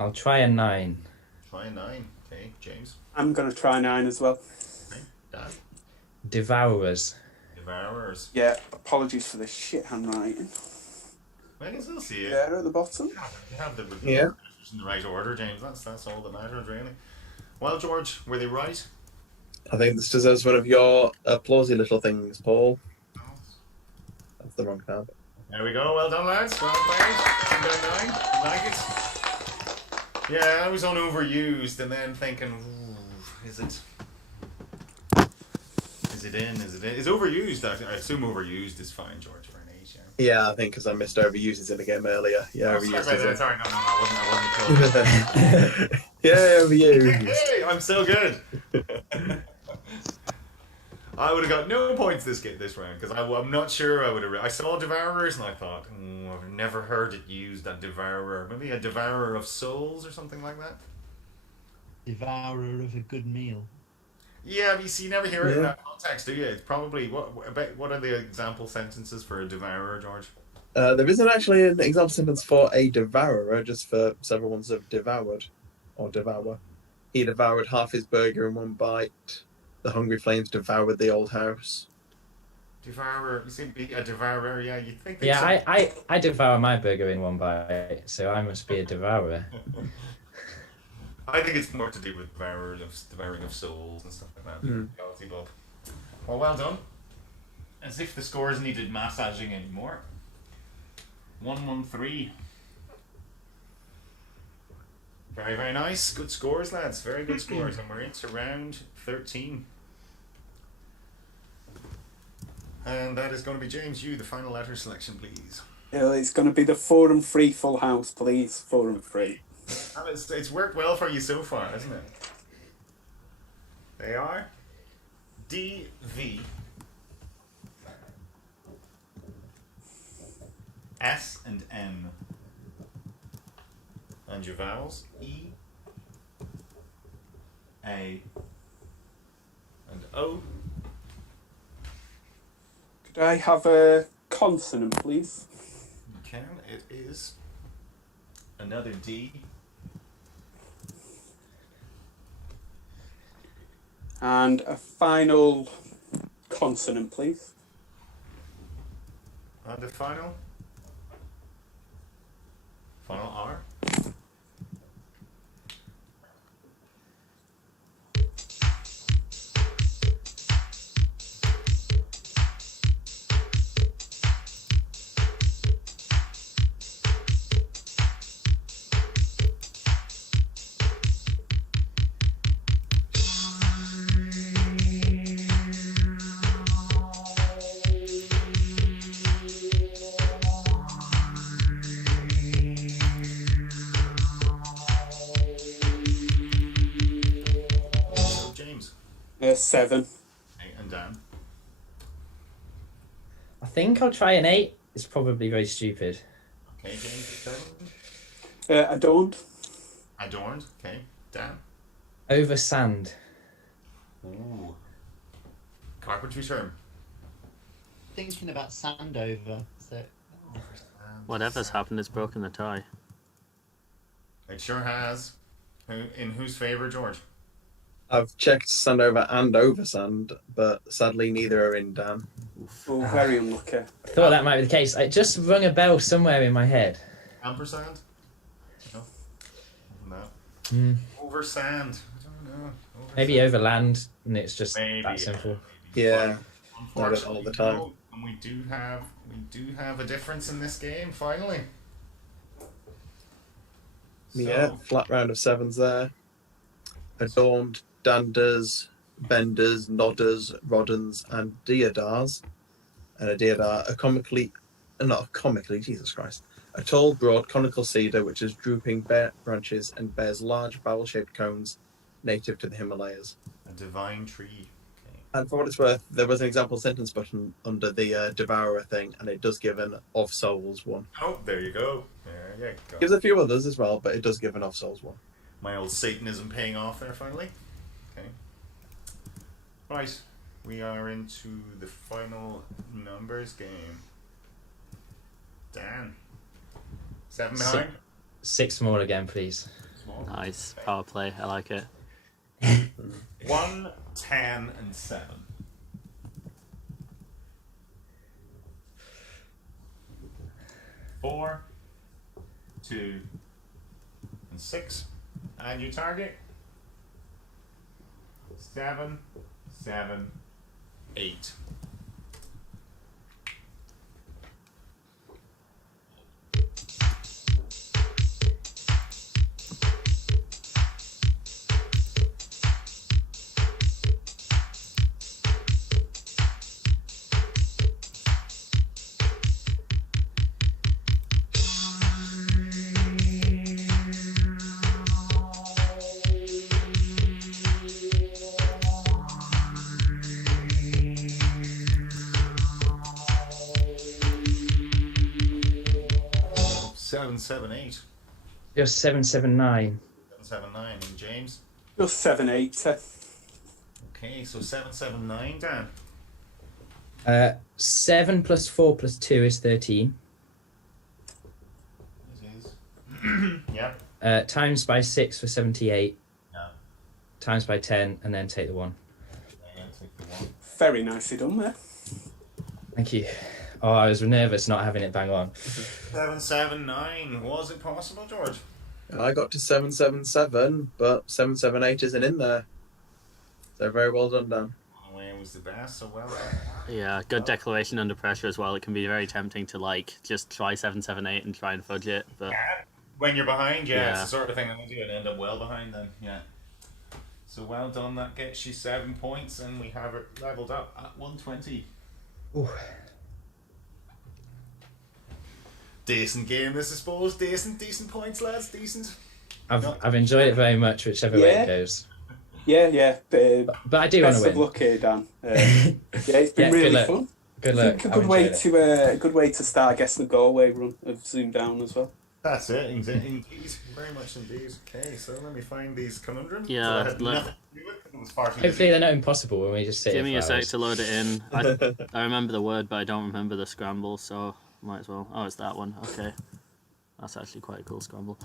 I'll try a 9. Try a 9. Okay, James. I'm going to try 9 as well. Okay, Dan. Devourers. Devourers. Yeah, apologies for the shit handwriting. I can still see it. There at the bottom. You have the Yeah. in the right order, James. That's all that matters, really. Well, George, were they right? I think this deserves one of your applausey little things, Paul. That's the wrong tab. There we go. Well done, lads. Well played. Down 9. Like it. Yeah, I was on overused and then thinking, ooh, is it in? Is it in? Is overused? I assume overused is fine, George, for an 8, yeah. Yeah, I think because I missed overuses in the game earlier. Yeah, overused. Sorry, no, I wasn't close. Yeah, overused. Hey, I'm so good. I would have got no points this round because I'm not sure I would have. I saw Devourers and I thought, I've never heard it used, a Devourer. Maybe a Devourer of Souls or something like that. devourer of a good meal. Yeah, but you never hear it in that context, do you? It's probably what are the example sentences for a devourer, George? There isn't actually an example sentence for a devourer, just for several ones of devoured or devour. He devoured half his burger in one bite. The hungry flames devoured the old house. Devourer, you seem to be a devourer, yeah, you think. Yeah, I devour my burger in one bite, so I must be a devourer. I think it's more to do with devouring of souls and stuff like that. Beelzebub. Well done. As if the scores needed massaging anymore. 1-1-3. Very, very nice. Good scores, lads. Very good scores. And we're into round 13. And that is going to be James, you, the final letter selection, please. Yeah, it's going to be the 4 and 3 full house, please. 4 and 3. And it's worked well for you so far, hasn't it? They are D-V S and M. And your vowels E, A, and O. Could I have a consonant, please? You can. It is another D. And a final consonant, please. And the final R. So James. 7. 8 and Dan. I think I'll try an 8. It's probably very stupid. Okay, James, 7. Adorned. Adorned. Okay, Dan. Over sand. Ooh. Carpentry term. Thinking about Sandover. So. Whatever's happened has broken the tie. It sure has. In whose favour, George? I've checked Sandover and Oversand, but sadly neither are in Dan. Oh, very unlucky. I thought that might be the case. It just rung a bell somewhere in my head. Ampersand? No. No. Over sand. I don't know. Maybe over land, and it's just that simple. Yeah. Unfortunately, all the time. no. And we do have a difference in this game. Finally. Yeah, flat round of 7s there. Adorned, danders, benders, nodders, roddens, and deodars. And a deodar, Jesus Christ. A tall, broad, conical cedar which has drooping bare branches and bears large barrel-shaped cones native to the Himalayas. A divine tree. Okay. And for what it's worth, there was an example sentence button under the Devourer thing, and it does give an Of Souls one. Oh, there you go. There you go. Gives a few others as well, but it does give an Of Souls one. My old Satanism paying off there finally. Okay. Right. We are into the final numbers game. Dan. 7 behind. 6 more again, please. Small. Nice. Power play. I like it. 1, 10, and 7. Four, 2, and 6. And your target? 7, 7, 8. Seven, 8. You're 779. 7, 9. And James? Just 780. Okay, so 779, Dan. 7 plus 4 plus 2 is 13. Yeah. Times by 6 for 78. Yeah. Times by 10, and then take the 1. Yeah, take the 1. Very nicely done there. Thank you. Oh, I was nervous not having it bang on. 779. Was it possible, George? I got to 777, but 778 isn't in there. So very well done, Dan. It was the best, so well. Yeah, good declaration under pressure as well. It can be very tempting to like just try 778 and try and fudge it, but when you're behind, Yeah. it's the sort of thing that you do and end up well behind then. Yeah. So well done. That gets you 7 points, and we have it leveled up at 120. Ooh. Decent game, this I suppose. Decent points, lads. Decent. I've enjoyed it very much, whichever way it goes. Yeah. But I do want to best win. of luck here, Dan. It's been Yeah, really fun. Good I luck. think I've enjoyed it. a good way to start, I guess, the Galway run of ZoomDown as well. That's it, indeed. Very much indeed. Okay, so let me find these conundrums. Yeah, So I had let- nothing to do with it. It was far too Hopefully busy. they're not impossible when we just sit give me here a for sec hours. to load it in. I remember the word, but I don't remember the scramble, so might as well. Oh, it's that one. Okay, that's actually quite a cool scramble.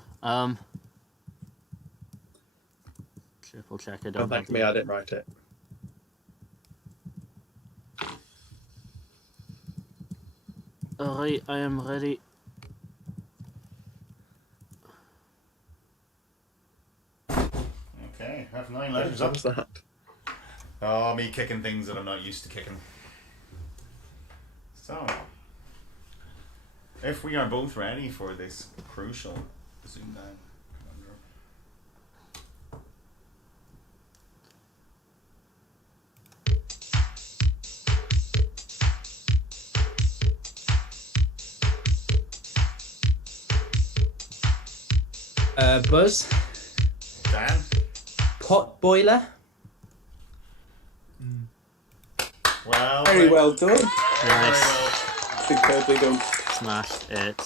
Triple check. I don't Don't thank have me, the- I didn't write it. Alright, I am ready. Okay, have 9 letters What up. was that? Oh, me kicking things that I'm not used to kicking. So, if we are both ready for this crucial zoom down conundrum. Buzz, Dan? pot boiler. Well, Very well done. Nice. Superbly done. Smashed it.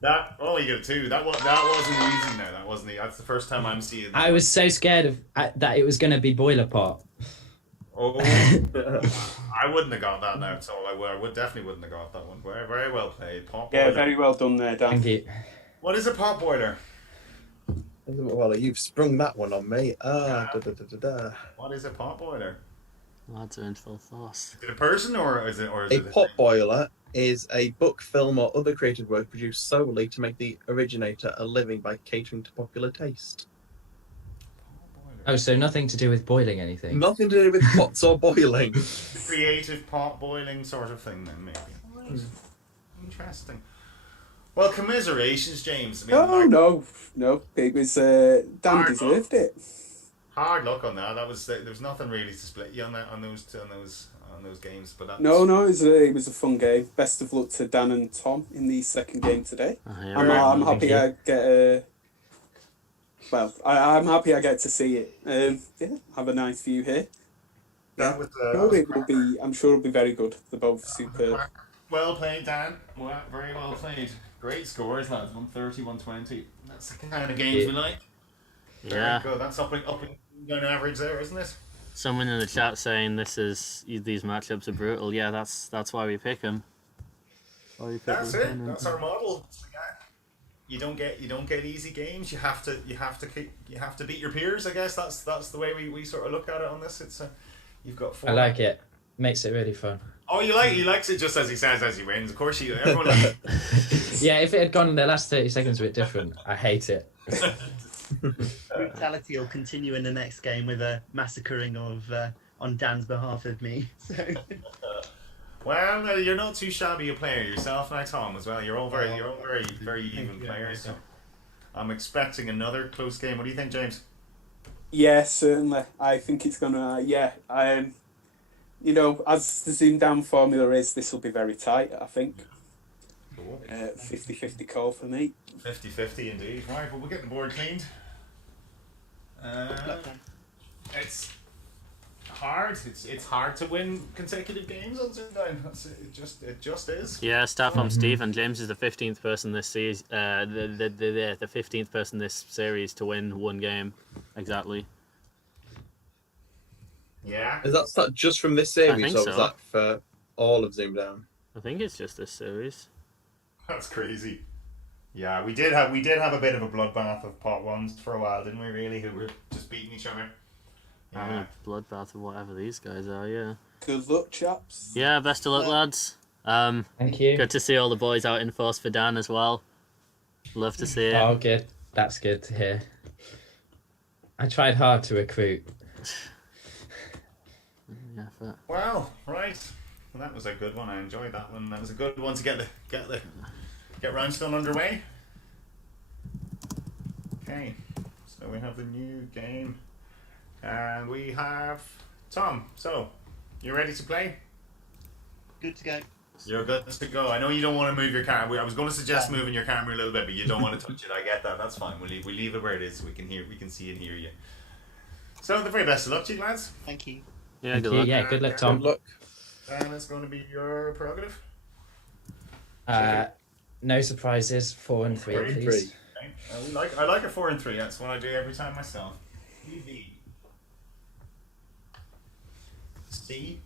You got 2. That wasn't easy. No, that wasn't. That's the first time I'm seeing. I was so scared of that it was going to be boiler pot. Oh, I wouldn't have got that now at all. I definitely wouldn't have got that one. Very well played. Pot boiler. Yeah, very well done there, Dan. Thank you. What is a pot boiler? Well, you've sprung that one on me. What is a pot boiler? Lads are in full force. Is it a person or is it A pot boiler is a book, film, or other creative work produced solely to make the originator a living by catering to popular taste. Oh, so nothing to do with boiling anything. Nothing to do with pots or boiling. Creative pot boiling sort of thing, then maybe. Right. Interesting. Well, commiserations, James. I mean, No. It was Dan deserved it. Hard luck on that. There was nothing really to split you on that on those games. But that's, No, it was a fun game. Best of luck to Dan and Tom in the second game today. I'm happy I get I'm happy I get to see it. Have a nice view here. That was, I'm sure it'll be very good. They're both superb. well played, Dan. Well, very well played. Great scores, lads. 130, 120. That's the kind of games we like. Yeah. Very good. That's up and down average there, isn't it? Someone in the chat saying these matchups are brutal. Yeah, that's why we pick them. That's it. That's our model. Yeah. You don't get easy games. You have to beat your peers. I guess that's the way we sort of look at it on this. It's you've got 4. I like it. Makes it really fun. Oh, he likes it just as he says as he wins. Of course, everyone likes it. Yeah, if it had gone the last 30 seconds a bit different, I hate it. Brutality will continue in the next game with a massacring of on Dan's behalf of me. So. Well, you're not too shabby a player yourself, now Tom as well. You're all very even players. So I'm expecting another close game. What do you think, James? Yeah, certainly. I think it's gonna. As the ZoomDown formula is, this will be very tight. I think. Cool. 50-50 call for me. 50-50 indeed. Right, well, we'll get the board cleaned. It's hard. It's hard to win consecutive games on ZoomDown. It just is. Yeah, staff from Stephen. James is the 15th person this series. The 15th person this series to win one game. exactly. Yeah. Is that just from this series, think or was so. that for all of ZoomDown? I think it's just this series. That's crazy. Yeah, we did have a bit of a bloodbath of pot ones for a while, didn't we? Really, who were just beating each other. Having Yeah. a bloodbath of whatever these guys are. Yeah. Good luck, chaps. Yeah. Best of luck, lads. Thank you. Good to see all the boys out in force for Dan as well. Love to see it. Oh, good. That's good to hear. I tried hard to recruit. Yeah, but... Well, right. Well, that was a good one. I enjoyed that one. That was a good one to get Rhinestone underway. Okay, so we have the new game, and we have Tom. So, you ready to play? Good to go. You're good to go. I know you don't want to move your camera. I was going to suggest moving your camera a little bit, but you don't want to touch it. I get that. That's fine. We'll leave it where it is so we can see and hear you. So, the very best of luck to you, lads. Thank you. Yeah, good luck. Yeah, good luck, Tom. Good luck. And it's going to be your prerogative. No surprises. 4 and 3, 4 and please. 3. Okay. I like a 4 and 3. That's what I do every time myself. TV. C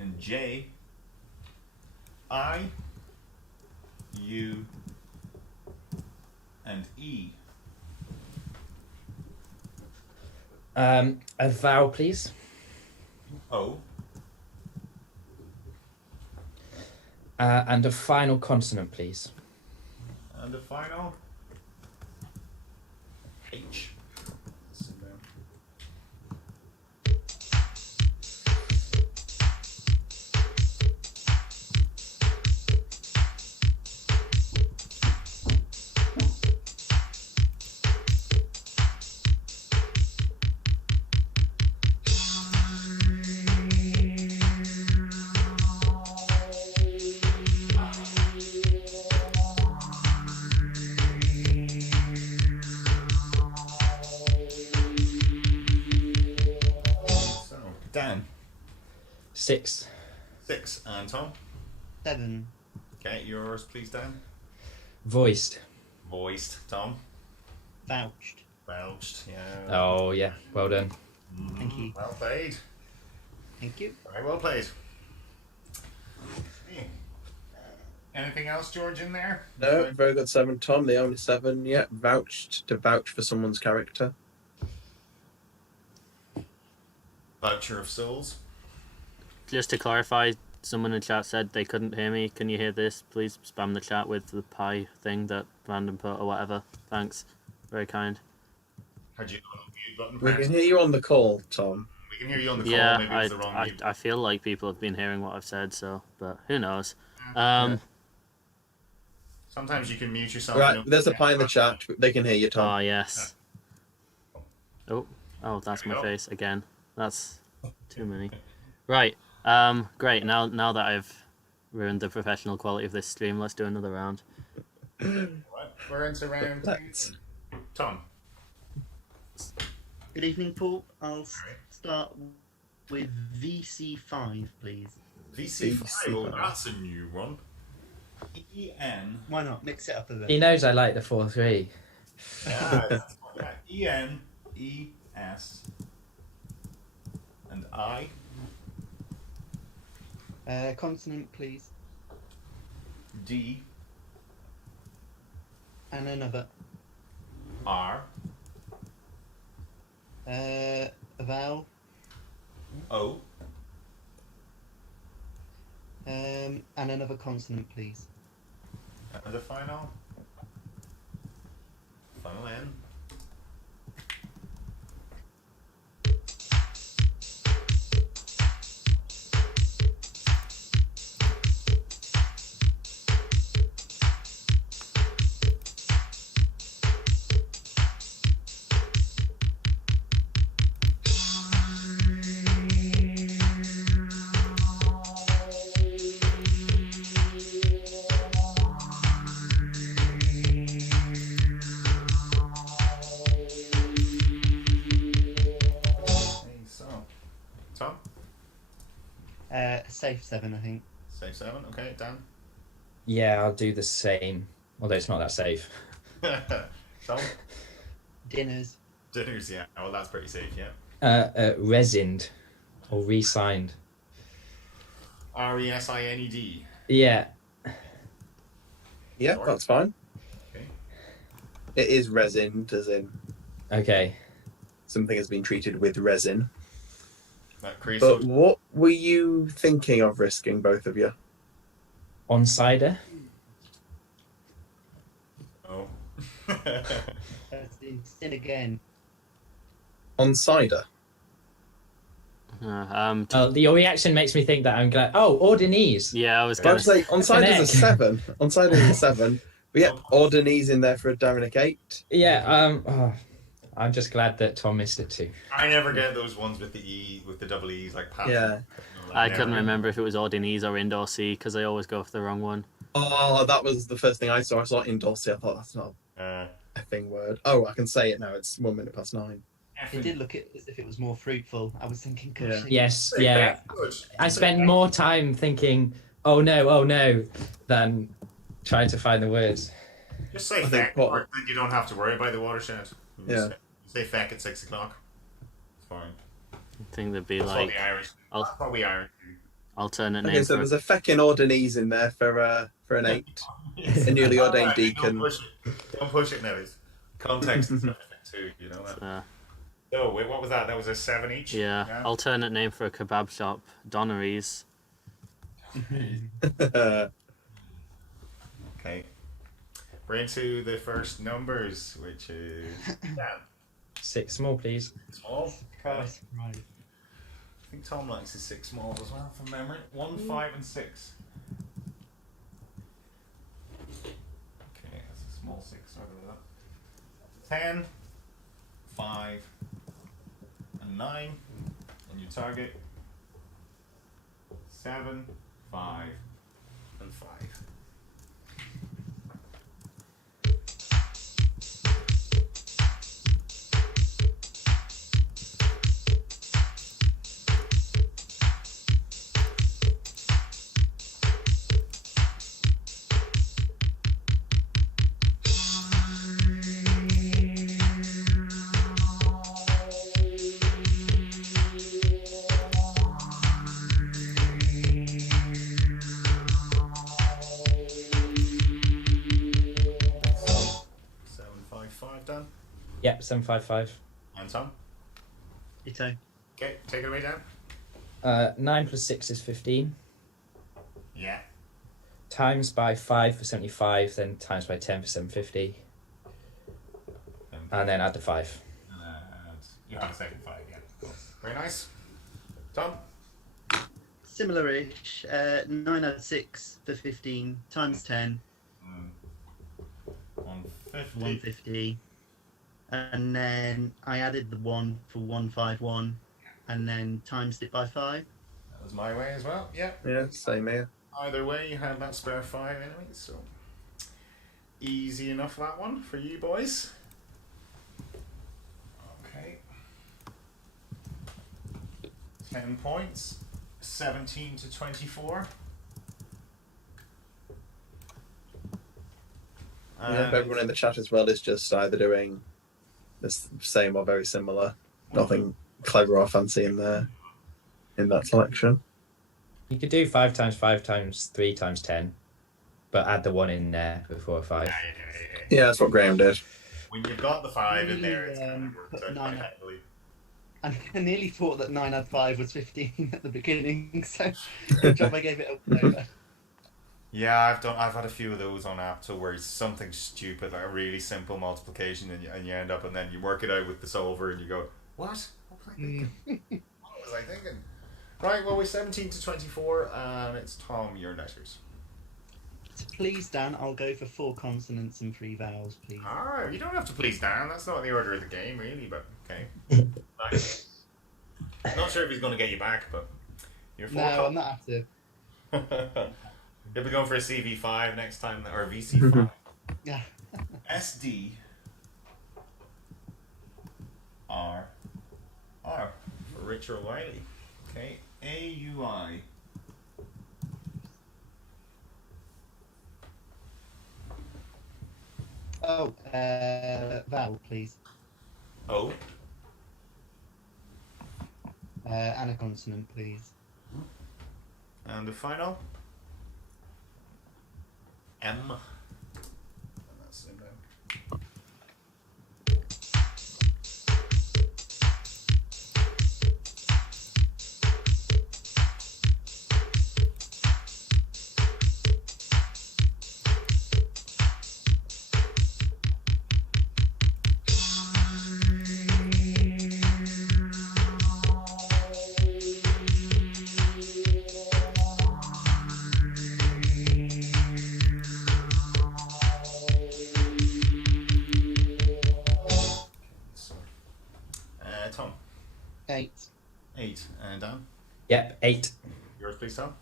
and J. I. U. And E. A vowel, please. O. And a final consonant, please. And the final H. Dan. 6. 6. And Tom. 7. Okay, yours please, Dan. Voiced. Voiced. Tom. Vouched. Belched. Yeah. Oh, yeah. Well done. Thank you. Well played. Thank you. Very well played. Okay. Anything else, George, in there? No, very good 7, Tom. The only 7 yet. Vouched, to vouch for someone's character. Voucher of Souls. Just to clarify, someone in chat said they couldn't hear me. Can you hear this? Please spam the chat with the pie thing that random put or whatever. Thanks. Very kind. Had you got a mute button We pressed? can hear you on the call, Tom. We can hear you on the call. Yeah, Maybe it was the wrong mute. I feel like people have been hearing what I've said, so, but who knows? Sometimes you can mute yourself. Right, there's a pie in the chat. They can hear you, Tom. Oh, yes. Oh, that's There you my go. face again. That's too many. Right. Great. Now that I've ruined the professional quality of this stream, let's do another round. Right, we're into round 2. Tom. Good evening, Paul. I'll start with VC5, please. VC5. Oh, that's a new one. EN. Why not? Mix it up a bit. He knows I like the 4-3. Yeah, EN, ES, and I. Consonant, please. D. And another. R. A vowel. O. And another consonant, please. And the final. Final N. Tom? Safe 7, I think. Safe 7. Okay, Dan. Yeah, I'll do the same. Although it's not that safe. Tom? Dinners. Dinners, yeah. Oh, that's pretty safe, yeah. Resined or re-signed. RESINED. Yeah. Yeah, Sure. that's fine. Okay. It is resin, as in Okay. something has been treated with resin. That creates. But what were you thinking of risking, both of you? On cider. Oh. Instead again. On cider? Your reaction makes me think that I'm glad. Oh, Ordinese. Yeah, I was I going would say on cider's a 7. On cider's a 7. But yeah, Ordinese in there for a Darren 8. Yeah. I'm just glad that Tom missed it too. I never get those ones with the double E's like Pat. Yeah. I couldn't remember if it was Ordinese or Indoor C because I always go for the wrong one. Oh, that was the first thing I saw. I saw Indossi. I thought that's not a effing word. Oh, I can say it now. It's 1 minute past 9. It did look as if it was more fruitful. I was thinking, gosh, Yes, yeah. I spent more time thinking, oh no, than trying to find the words. Just say feck, or then you don't have to worry about the watershed. Yeah. Say feck at 6 o'clock. It's fine. I think there'd be That's like what the Irish. That's what we Irish do. alternate Okay, names. so there's a feckin' Ordinese in there for an 8. A newly ordained deacon. Don't push it now. It's context is everything too, you know that. Oh, wait, what was that? That was a 7 each? Yeah, alternate name for a kebab shop, Donneries. Okay. We're into the first numbers, which is 6 small, please. small. Christ. Right. I think Tom likes his 6 small as well, from memory. 1, 5, and 6. Okay, that's a small 6. Sorry about that. 10, 5, and 9. And your target. 7, 5, and 5. Done. Yep, 755. And Tom? Ditto. Okay, take it away, Dan. 9 plus 6 is 15. Yeah. Times by 5 for 75, then times by 10 for 750. And then add the 5. You have a second 5, yeah. Cool. Very nice. Tom? Similar-ish. 9 out of 6 for 15 times 10. 150. 150. And then I added the 1 for 151 and then timesed it by 5. That was my way as well, yeah. Yeah, same here. Either way, you had that spare 5 anyway, so easy enough that one for you boys. Okay. 10 points. 17 to 24. Yeah, everyone in the chat as well is just either doing the same or very similar. Nothing clever or fancy in there in that selection. You could do 5 times 5 times 3 times 10, but add the 1 in there before 5. Yeah, that's what Graham did. When you've got the 5 in there, it's going to put work out 9 quite heavily. I nearly thought that 9 out 5 was 15 at the beginning, so good job I gave it over. Yeah, I've had a few of those on Apto where it's something stupid, like a really simple multiplication, and you end up, and then you work it out with the solver, and you go, what? What was I thinking? What was I thinking? Right, well, we're 17 to 24, and it's Tom, your letters. Please, Dan, I'll go for 4 consonants and 3 vowels, please. Alright, you don't have to please Dan, that's not the order of the game, really, but okay. Nice. Not sure if he's going to get you back, but you're 4 No, I'm not active. You'll be going for a CV5 next time, or VC5. Yeah. SD R for Richard O'Reilly. Okay. AUI. Oh, vowel, please. O. And a consonant, please. And the final? M. And that's it then. Tom. 8. 8. And Dan? Yep, 8. Yours, please, Tom?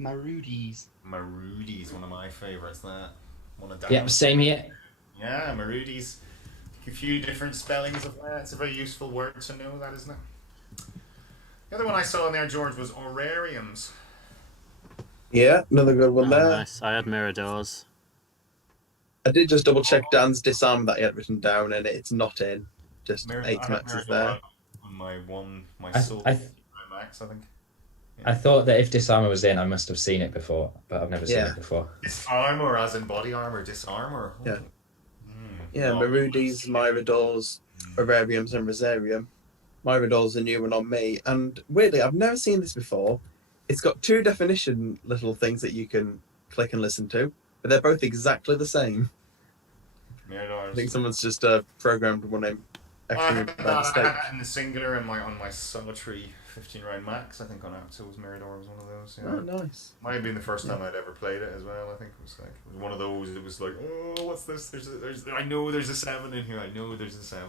Marudies. Marudies, one of my favourites. That one of Dan's. Yep, same here. Yeah, Marudies. A few different spellings of that. It's a very useful word to know, that isn't it? The other one I saw in there, George, was orariums. Yeah, another good one there. Nice. I had Miradors. I did just double check Dan's disarm that he had written down, and it's not in. Just 8 maxes there. On my I- soul, I- max, I think. I thought that if Disarmor was in, I must have seen it before, but I've never seen Yeah. it before. Disarmor, as in body armor, disarmor. Yeah. Yeah, Marudies, Miradors, Orariums, and Rosarium. Mirador's a new one on me, and weirdly, I've never seen this before. It's got 2 definition little things that you can click and listen to, but they're both exactly the same. I think someone's just programmed one name extra by I mistake. had that in the singular and on my solitary 15 round max. I think on Aptos Mirador was one of those. Yeah. Oh, nice. Might have been the first time I'd ever played it as well. I think it was one of those. It was like, oh, what's this? I know there's a 7 in here. I know there's a 7.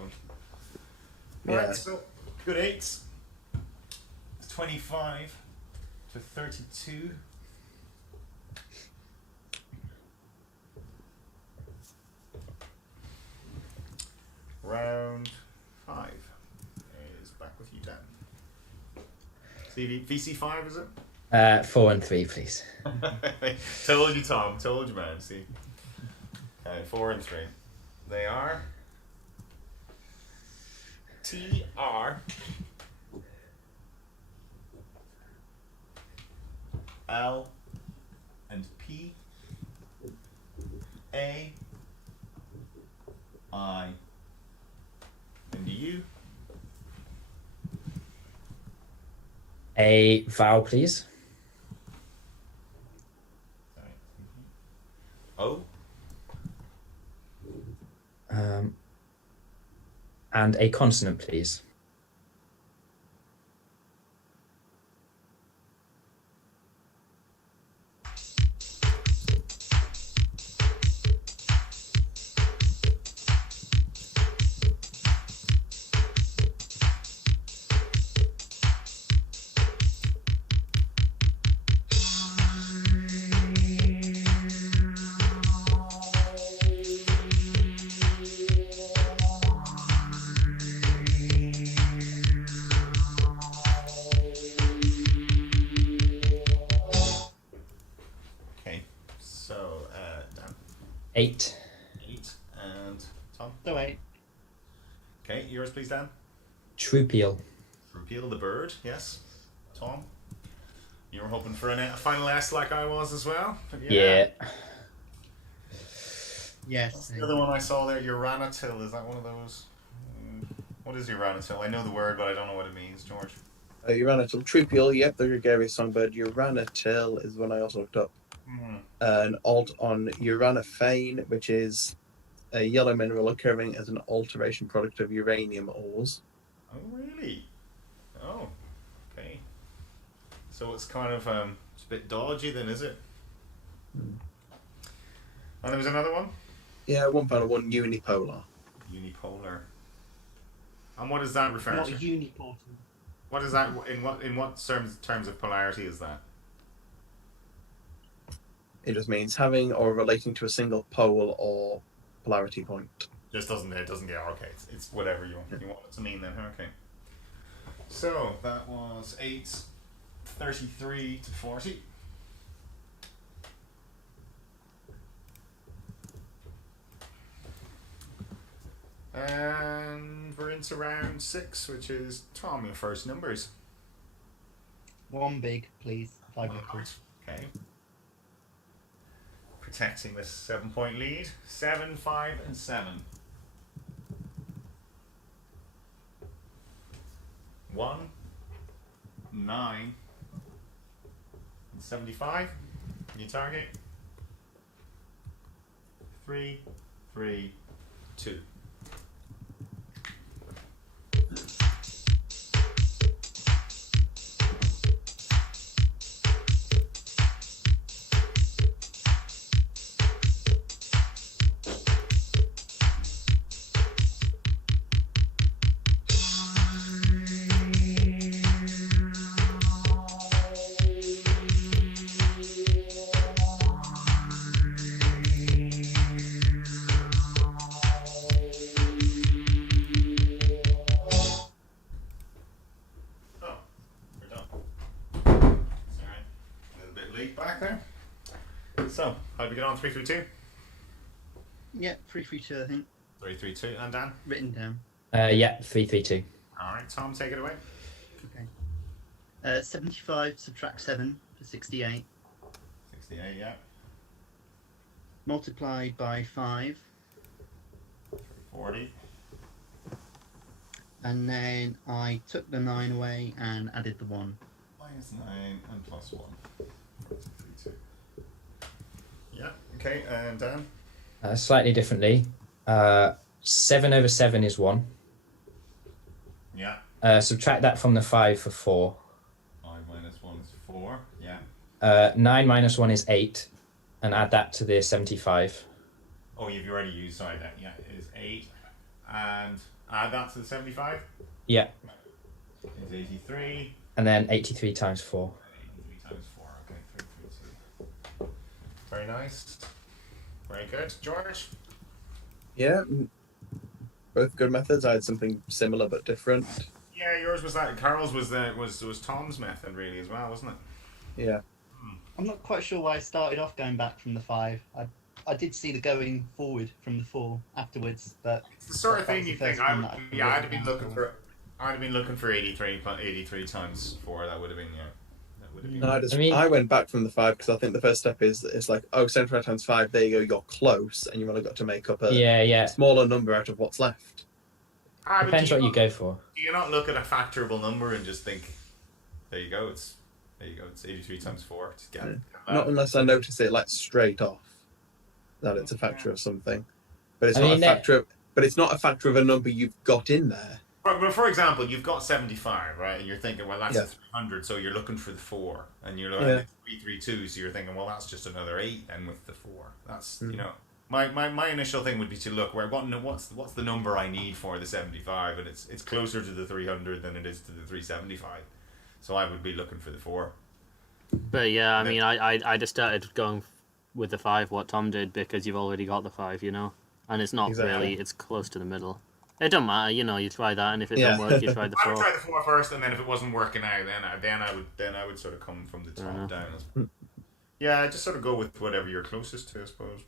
Yeah. Alright, so good 8s. 25 to 32. Round 5 is back with you, Dan. VC5, is it? 4 and 3, please. Told you, Tom. Told you, man. See. 4 and 3. They are TR L and P A I and U. A vowel, please. O. And a consonant, please. Okay, so Dan. 8. 8 and Tom. So 8. Okay, yours, please, Dan. Troupial. Repeal the bird, yes. Tom, you were hoping for a final S like I was as well. But Yeah. Yes. The other one I saw there, Uranitil, is that one of those? What is Uranitil? I know the word, but I don't know what it means, George. Uranitil, Troupial, yep, the gregarious songbird. Uranitil is one I also looked up. An alt on uranophane, which is a yellow mineral occurring as an alteration product of uranium ores. Oh, really? Oh, okay. So it's kind of it's a bit dodgy then, is it? And there was another one? Yeah, one final one, unipolar. Unipolar. And what does that refer Not to? uniportal. What is that? In what terms of polarity is that? It just means having or relating to a single pole or polarity point. It doesn't get okay. It's whatever you want it to mean then. Okay. So that was 8, 33 to 40. And we're into round 6, which is Tom, your first numbers. One big, please. 5 little. Okay. Protecting this 7-point lead. 7, 5, and 7. 1, 9, and 75. New target. 3, 3, 2. So, how'd we get on? 3, 3, 2? Yeah, 3, 3, 2, I think. 3, 3, 2. And Dan? Written down. Yeah, 3, 3, 2. Alright, Tom, take it away. Okay. 75 subtract 7 for 68. 68, yeah. Multiplied by 5. 40. And then I took the 9 away and added the 1. Minus 9 and plus 1. 3, 2. Yeah, okay, and Dan? Slightly differently. 7 over 7 is 1. Yeah. Subtract that from the 5 for 4. 5 minus 1 is 4, yeah. 9 minus 1 is 8. And add that to the 75. Oh, you've already used, sorry, that, yeah, it is 8. And add that to the 75? Yeah. Is 83. And then 83 times 4. 83 times 4, okay, 3, 3, 2. Very nice. Very good. George? Yeah, both good methods. I had something similar but different. Yeah, yours was that. Carol's was Tom's method really as well, wasn't it? Yeah. I'm not quite sure why I started off going back from the 5. I did see the going forward from the 4 afterwards, but it's the sort of thing you think. I'd have been looking for 83 times 4. That would have been No, I went back from the 5 because I think the first step is it's like, oh, 75 times 5. There you go. You're close, and you've only got to make up a smaller number out of what's left. Depends what you go for. Do you not look at a factorable number and just think, there you go. It's 83 times 4. Just get it. Not unless I notice it like straight off that it's a factor of something, but it's not a factor of a number you've got in there. But for example, you've got 75, right? And you're thinking, well, that's a 300, so you're looking for the 4, and you're looking at 332, so you're thinking, well, that's just another 8 then with the 4. That's you know, my initial thing would be to look what's the number I need for the 75, and it's closer to the 300 than it is to the 375, so I would be looking for the 4. But yeah, I mean, I just started going with the 5, what Tom did, because you've already got the 5, you know, and it's not really, it's close to the middle. It don't matter, you know. You try that, and if it don't work, you try the 4. I would try the 4 first, and then if it wasn't working out, then I would sort of come from the top down. Yeah, just sort of go with whatever you're closest to, I suppose.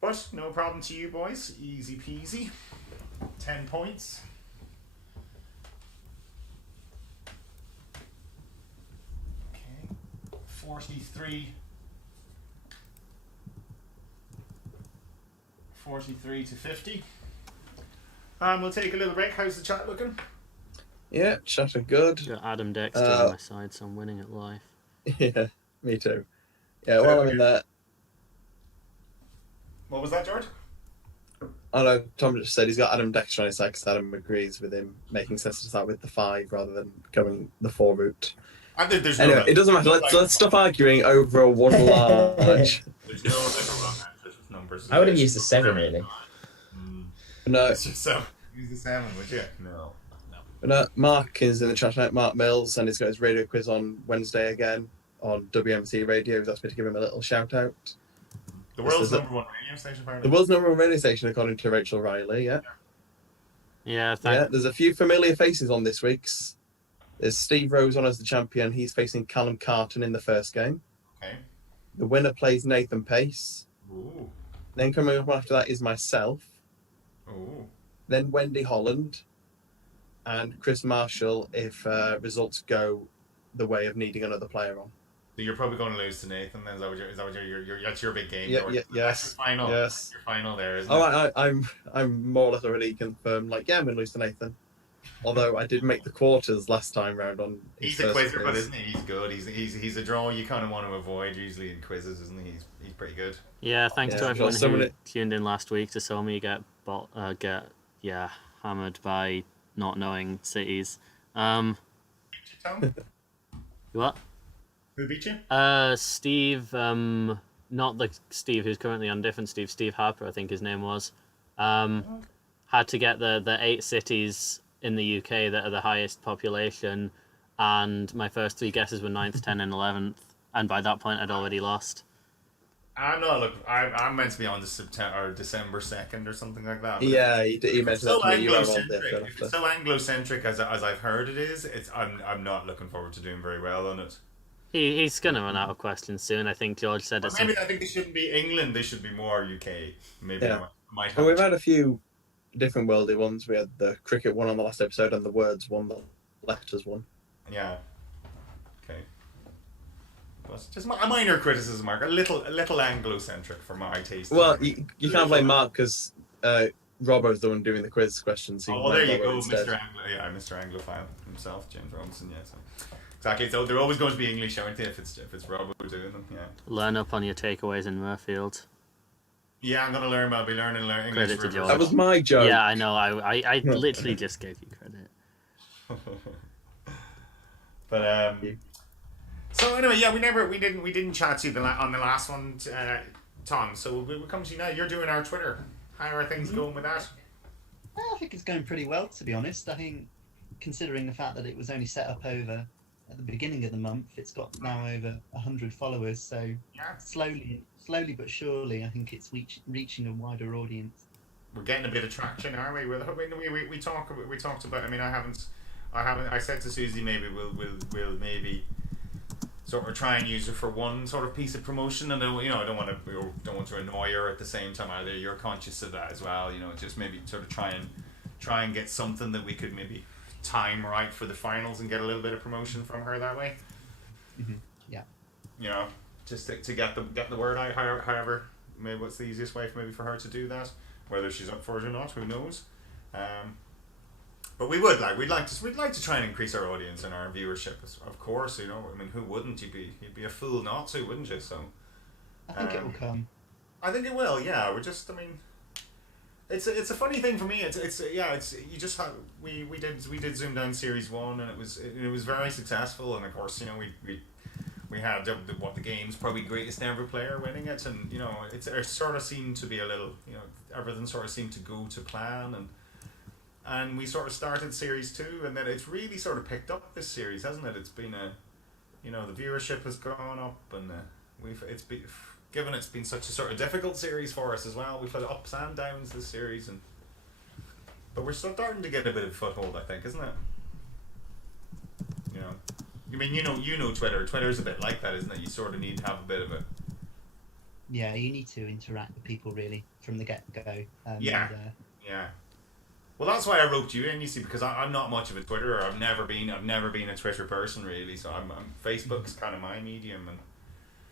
But no problem to you boys. Easy peasy. 10 points. Okay. 43 to 50. We'll take a little break. How's the chat looking? Yeah, chat are good. Got Adam Dexter on my side, so I'm winning at life. Yeah, me too. Yeah, while I'm in there. What was that, George? Oh no, Tom just said he's got Adam Dexter on his side because Adam agrees with him making sense to start with the 5 rather than going the 4 route. Anyway, it doesn't matter. Let's stop arguing over a one large. There's no wrong answers with numbers. I would have used the 7 really. No. So use the 7, would you? No. But Mark is in the chat tonight. Mark Mills, and he's got his radio quiz on Wednesday again on WMC Radio. He's asked me to give him a little shout out. The world's number 1 radio station, apparently. The world's number 1 radio station, according to Rachel Riley. Yeah. Yeah. There's a few familiar faces on this week's. There's Steve Rose on as the champion. He's facing Callum Carton in the first game. Okay. The winner plays Nathan Pace. Ooh. Then coming up after that is myself. Ooh. then Wendy Holland, and Chris Marshall if results go the way of needing another player on. So you're probably going to lose to Nathan. Then is that what that's your big game? Yes. That's your final. Yes. Your final there, isn't it? I'm more or less already confirmed. Like, yeah, I'm going to lose to Nathan. Although I did make the quarters last time round on. He's a quizzer, but isn't he? He's good. He's a draw you kind of want to avoid usually in quizzes, isn't he? He's pretty good. Yeah, thanks to everyone who tuned in last week to saw me get hammered by not knowing cities. What? Who beat you? Steve. Not the Steve who's currently on different Steve. Steve Harper, I think his name was. Had to get the 8 cities in the UK that are the highest population, and my first 3 guesses were 9th, 10th, and 11th, and by that point I'd already lost. I'm meant to be on the December 2nd or something like that. Yeah, he mentioned that to me. If it's so Anglo-centric as I've heard it is, I'm not looking forward to doing very well on it. He's going to run out of questions soon. I think George said it. Maybe I think they shouldn't be England. They should be more UK. Maybe yeah. might have. Well, we've had a few different worldy ones. We had the cricket one on the last episode, and the words one, the letters one. Yeah. Okay. But just a minor criticism, Mark. A little Anglo-centric for my taste. Well, you can't blame Mark because Robbo's the one doing the quiz questions. Oh, well, there you go, Mr. Anglo. Yeah, Mr. Anglophile himself, James Robinson. Yeah. So. Exactly. So they're always going to be English, aren't they? If it's Robbo doing them, yeah. Learn up on your takeaways in Murfield. Yeah, I'm gonna learn. I'll be learning English. Credit to George. That was my joke. Yeah, I know. I literally just gave you credit. But so anyway, yeah, we didn't chat to you on the last one, Tom. So we come to you now. You're doing our Twitter. How are things going with that? I think it's going pretty well, to be honest. I think, considering the fact that it was only set up over at the beginning of the month, it's got now over 100 followers. So yeah. Slowly but surely, I think it's reaching a wider audience. We're getting a bit of traction, are we? We talked about. I mean, I said to Susie, maybe we'll maybe sort of try and use her for one sort of piece of promotion, and I don't want to annoy her at the same time either. You're conscious of that as well, just maybe sort of try and get something that we could maybe time right for the finals and get a little bit of promotion from her that way. Mm-hmm. Yeah. Just to get the word out. However, maybe what's the easiest way for her to do that? Whether she's up for it or not, who knows? But we'd like to try and increase our audience and our viewership, of course. I mean, who wouldn't? You'd be a fool not to, wouldn't you? So I think it will come. I think it will. Yeah, it's a funny thing for me. You just have we did ZoomDown Series 1, and it was very successful, and of course we had the game's probably greatest ever player winning it, and it sort of seemed to be a little everything sort of seemed to go to plan, and we sort of started Series 2, and then it's really sort of picked up this series, hasn't it? It's been the viewership has gone up, and it's been such a sort of difficult series for us as well. We've had ups and downs this series, but we're starting to get a bit of foothold, I think, isn't it? I mean, you know Twitter. Twitter's a bit like that, isn't it? You sort of need to have a bit of a... Yeah, you need to interact with people, really, from the get-go. Yeah. Well, that's why I roped you in, you see, because I'm not much of a Twitterer. I've never been a Twitter person, really, so Facebook's kind of my medium, and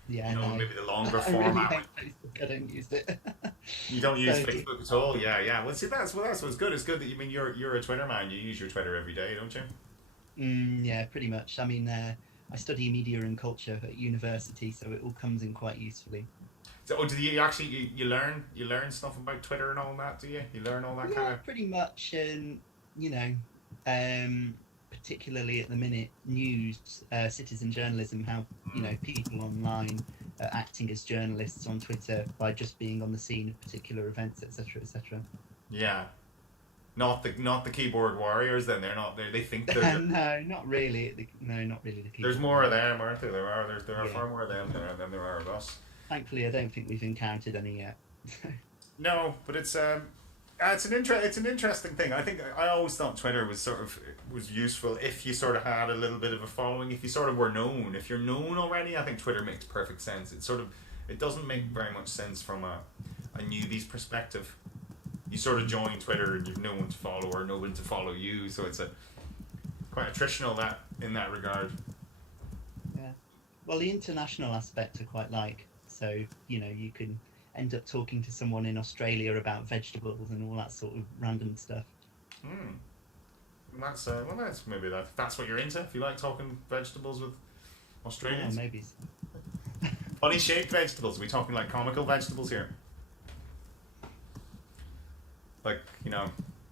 yeah, maybe the longer format. I really hate Facebook. I don't use it. You don't use Facebook at all? Yeah. Well, see, that's what's good. It's good that you're a Twitter man. You use your Twitter every day, don't you? Yeah, pretty much. I mean, I study media and culture at university, so it all comes in quite usefully. So, do you actually you learn stuff about Twitter and all that? Do you? You learn all that kind of? Pretty much. Particularly at the minute, news, citizen journalism, how people online are acting as journalists on Twitter by just being on the scene of particular events, etc., etc. Yeah. Not the keyboard warriors. Then they think they're. No, not really. Not really the keyboard. There's more of them, aren't there? There are far more of them than there are of us. Thankfully, I don't think we've encountered any yet. No, but it's an interesting thing. I think I always thought Twitter was useful if you sort of had a little bit of a following, if you sort of were known. If you're known already, I think Twitter makes perfect sense. It doesn't make very much sense from a newbie's perspective. you sort of join Twitter and you've no one to follow or no one to follow you, so it's quite attritional in that regard. Yeah. Well, the international aspect I quite like. So, you can end up talking to someone in Australia about vegetables and all that sort of random stuff. That's maybe that's what you're into. If you like talking vegetables with Australians, Yeah, maybe. Funny shaped vegetables. Are we talking like comical vegetables here? Like,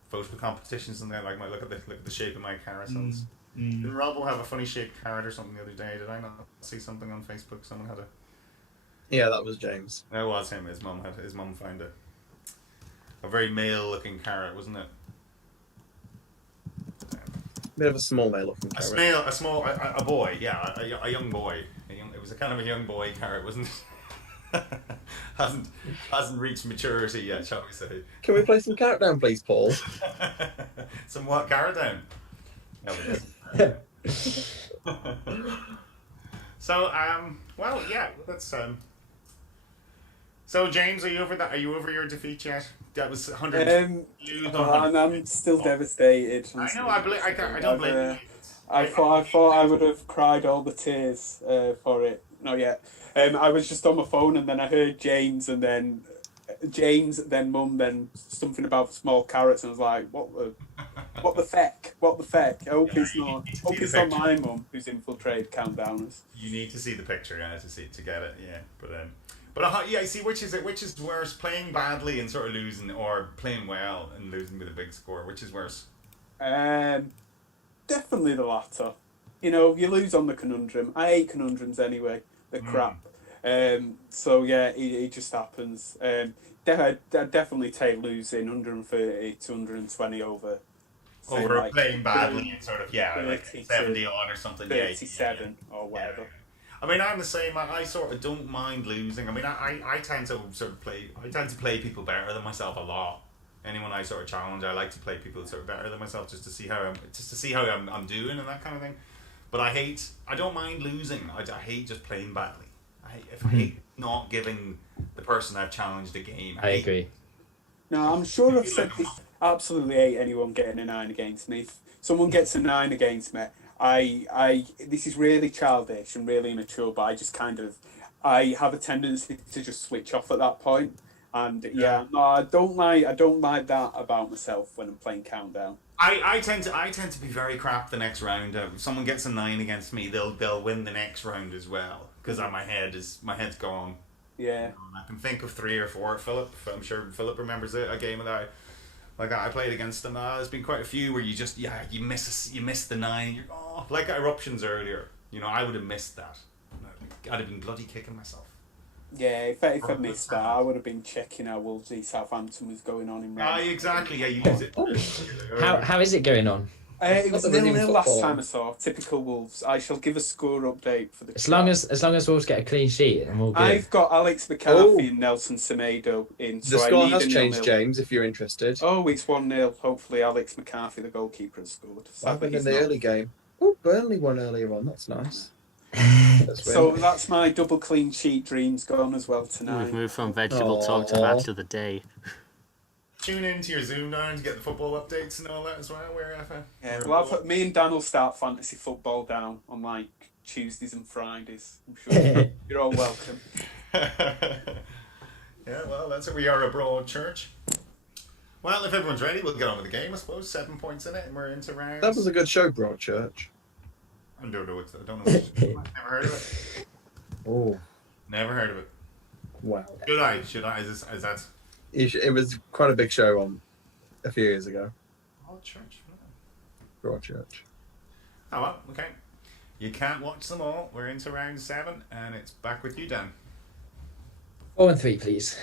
photo competitions and then like look at the shape of my carrot. Did Rob have a funny shaped carrot or something the other day? Did I not see something on Facebook? Someone had a. Yeah, that was James. That was him. His mum found a very male looking carrot, wasn't it? Bit of a small male looking carrot. A boy, yeah, a young boy. It was a kind of a young boy carrot, wasn't it? hasn't reached maturity yet, shall we say? Can we play some carrot down, please, Paul? Some what carrot down? No, So, well, yeah, that's So, James, are you over that? Are you over your defeat yet? That was 100. I'm still devastated. I know. I don't blame you. I thought I would have cried all the tears for it. Not yet. I was just on my phone and then I heard James, then Mum, then something about small carrots, and I was like, what the feck? I hope it's not my mum who's infiltrated Countdowners. You need to see the picture, to get it, yeah. But yeah, see, which is worse, playing badly and sort of losing, or playing well and losing with a big score? Which is worse? Definitely the latter. You lose on the conundrum. I hate conundrums anyway. They're crap. So yeah, it just happens. I'd definitely take losing 130 to 120 over playing badly and sort of like 70 on or something. 37 or whatever. Yeah. I mean, I'm the same. I sort of don't mind losing. I mean, I tend to sort of play. I tend to play people better than myself a lot. Anyone I sort of challenge, I like to play people sort of better than myself, just to see how I'm doing and that kind of thing. But I don't mind losing. I hate just playing badly. I hate not giving the person I've challenged a game. I agree. No, I'm sure I've said this. Absolutely hate anyone getting a 9 against me. If someone gets a 9 against me, this is really childish and really immature, but I have a tendency to just switch off at that point. And I don't like that about myself when I'm playing Countdown. I tend to be very crap the next round. If someone gets a 9 against me, they'll win the next round as well, because my head's gone. Yeah. I can think of 3 or 4. Philip, I'm sure Philip remembers it. A game that I played against him. There's been quite a few where you miss the 9. You're like Eruptions earlier. I would have missed that. I'd have been bloody kicking myself. Yeah, if I missed that, I would have been checking how Wolves v Southampton was going on in round. Exactly. Yeah, you lose it. How is it going on? It was 0-0 last time I saw. Typical Wolves. I shall give a score update for the. As long as Wolves get a clean sheet, and we'll. I've got Alex McCarthy and Nelson Semedo in. The score has changed, James. If you're interested. Oh, it's 1-0. Hopefully, Alex McCarthy, the goalkeeper, has scored. What happened in the early game? Oh, Burnley won earlier on. That's nice. So that's my double clean sheet dreams gone as well tonight. We've moved from vegetable talk to match of the day. Tune into your ZoomDown to get the football updates and all that as well. Me and Dan will start fantasy football down on like Tuesdays and Fridays. I'm sure you're all welcome. Yeah, well, that's it. We are a broad church. Well, if everyone's ready, we'll get on with the game, I suppose. 7 points in it, and we're into rounds. That was a good show, Broadchurch. I don't know. I've never heard of it. Oh. Never heard of it. Wow. Should I? Is that? It was quite a big show on a few years ago. Broadchurch. Oh, well, okay. You can't watch them all. We're into round 7, and it's back with you, Dan. 4 and 3, please.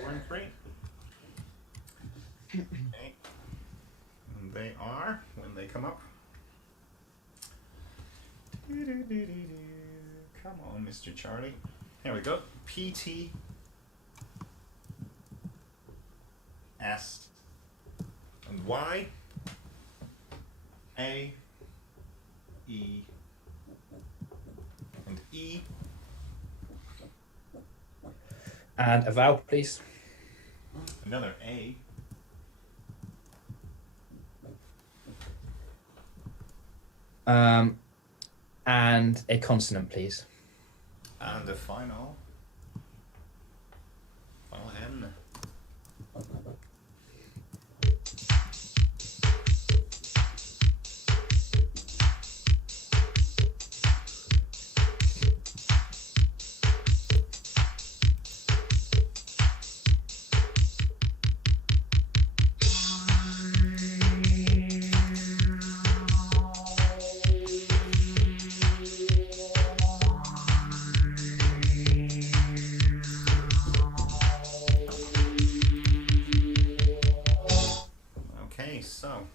4 and 3. Okay. And they are, when they come up. Come on, Mr. Charlie. Here we go. PT S and Y A E and E And a vowel, please. another A And a consonant, please. And the final N. Okay, so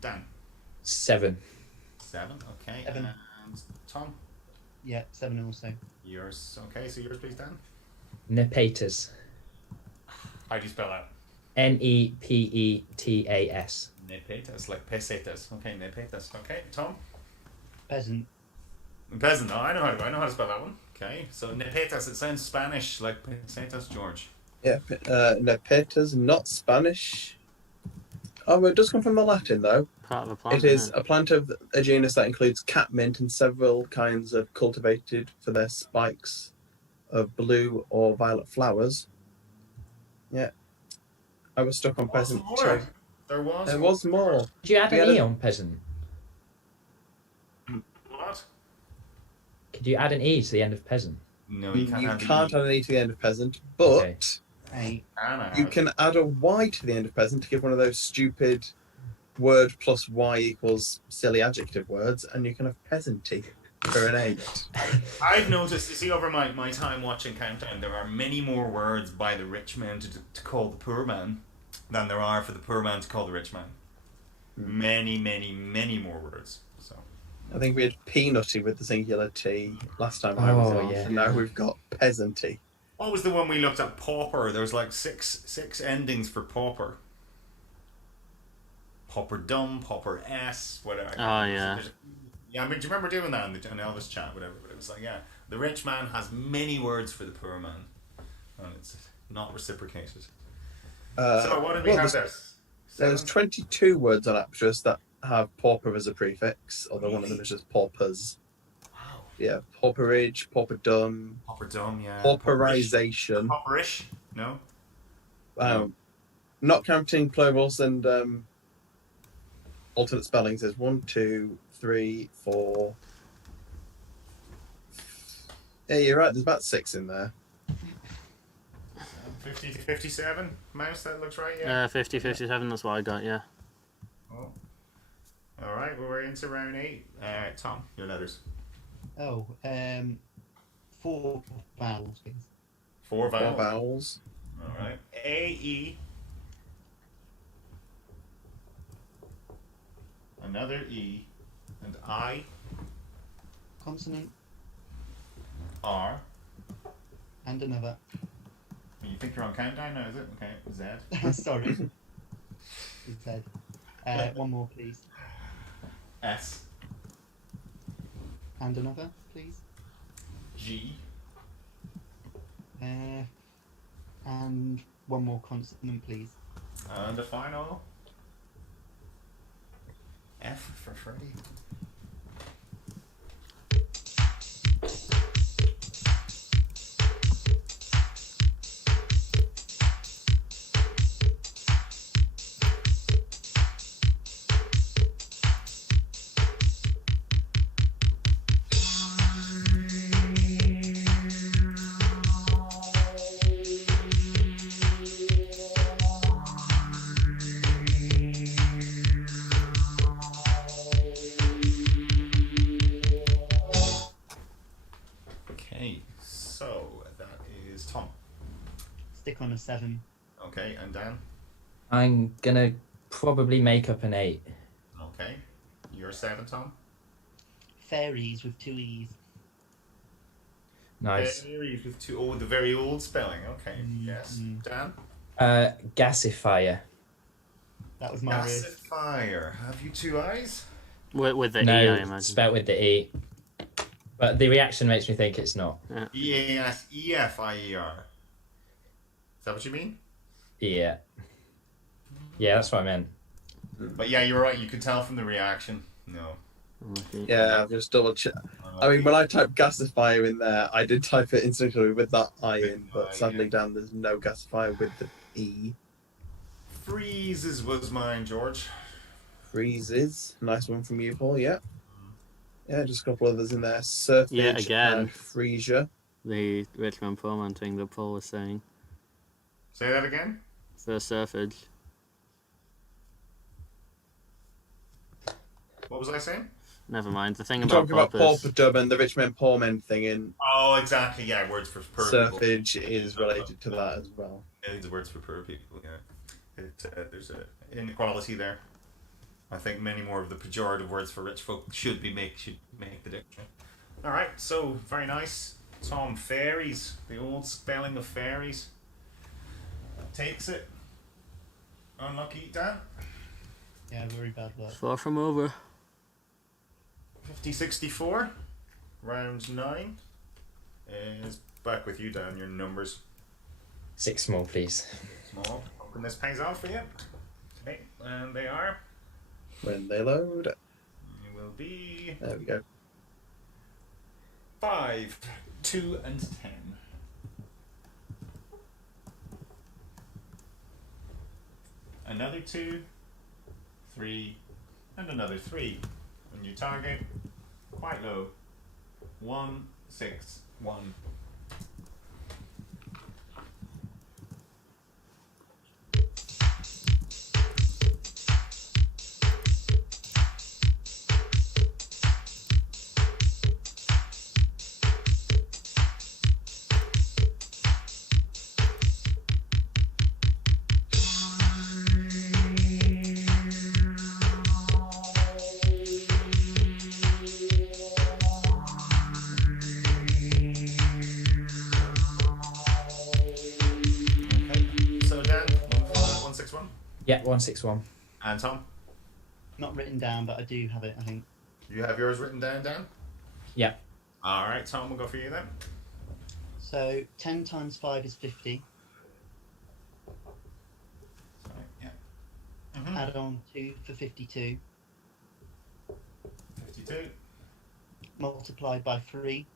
Dan. 7. 7. Okay. 7. And Tom. Yeah, 7 also. Yours. Okay, so yours, please, Dan. Nepetas. How do you spell that? Nepetas. Nepetas, like pesetas. Okay, nepetas. Okay, Tom. Peasant. Peasant. Oh, I know how to spell that one. Okay, so nepetas. It sounds Spanish, like pesetas, George. Yeah, nepetas, not Spanish. Oh, it does come from the Latin, though. Part of a plant. It is a plant of a genus that includes catmint and several kinds of cultivated for their spikes of blue or violet flowers. Yeah. I was stuck on peasant too. There was more. Did you add We an had E a- on peasant? What? Could you add an E to the end of peasant? No, You you can't. can't add an E to the end of peasant, but Okay. Hey. you can add a Y to the end of peasant to give one of those stupid word plus Y equals silly adjective words, and you can have peasanty for an 8. I've noticed, you see, over my time watching Countdown, there are many more words by the rich man to call the poor man than there are for the poor man to call the rich man. Many, many, many more words. So I think we had peanutty with the singular T last time I was Oh, on, yeah. and now we've got peasanty. what was the one we looked at? Pauper. There was like six endings for pauper. Pauper dumb, pauper s, whatever. Oh, yeah. Yeah, I mean, do you remember doing that in the Elvis chat, whatever? But it was like, yeah, the rich man has many words for the poor man, and it's not reciprocated. So what did we have there? There's 22 words on Aptus that have pauper as a prefix, although one of them is just paupers. Wow. Yeah, pauperage, pauperdom, Pauper dumb, yeah. pauperization. Pauperish? No? Not counting plurals and alternate spellings. There's 1, 2, 3, 4. Yeah, you're right. There's about 6 in there. 50 to 57, Mouse, that looks right, yeah? 50, 57, that's what I got, yeah. Oh. Alright, well, we're into round 8. Tom, your letters. Oh, 4 vowels, please. 4 4 vowels. vowels. Alright. A, E. Another E. And I, Consonant R. and another. You think you're on countdown now, is it? Okay, Z. Sorry. It said. One more, please. S. And another, please. G. And one more consonant, please. And the final. F for Freddy. Okay, so that is Tom. Stick on a 7. Okay, and Dan. I'm gonna probably make up an 8. Okay, you're 7, Tom. Fairies with 2 E's. Nice. Fairies with 2. Oh, the very old spelling. Okay, yes. Dan. Gasifier. That was my risk. Pacifier. Have you 2 eyes? With the No, E, I imagine. spelt with the E. But the reaction makes me think it's not. E-A-S-E-F-I-E-R. Is that what you mean? Yeah. Yeah, that's what I meant. But yeah, you're right. You could tell from the reaction. No. Okay. Yeah, I've just double check. I mean, when I typed gasifier in there, I did type it instinctively with that I in, but sadly, Dan, there's no gasifier with the E. Freezes was mine, George. Freezes. Nice one from you, Paul. Yeah. Yeah, just a couple others in there. Surfage Yeah, again. and Freesia. The Richmond Foreman thing that Paul was saying. Say that again? For surfage. What was I saying? Never mind. The thing You're about talking about Pop Paul Dub and the Rich Men Poor Men thing in Oh, exactly. Yeah, words for poor people. Surfage is related to that as well. It's words for poor people. Yeah, there's an inequality there. I think many more of the pejorative words for rich folk should make the dictionary. All right, so very nice. Tom, fairies. The old spelling of fairies. Takes it. Unlucky, Dan. Yeah, very bad luck. Far from over. 50-64. Round 9 is back with you, Dan. Your numbers 6 small, please. small. Hoping this pays off for you. Okay, and they are. When they load. It will be There we go. 5, 2, and 10. Another 2, 3, and another 3. And you target quite low. 1, 6, 1. Yeah, 161. And Tom? Not written down, but I do have it, I think. You have yours written down, Dan? Yeah. Alright, Tom, we'll go for you then. So 10 times 5 is 50. Sorry, yeah. Add on 2 for 52. 52. Multiplied by 3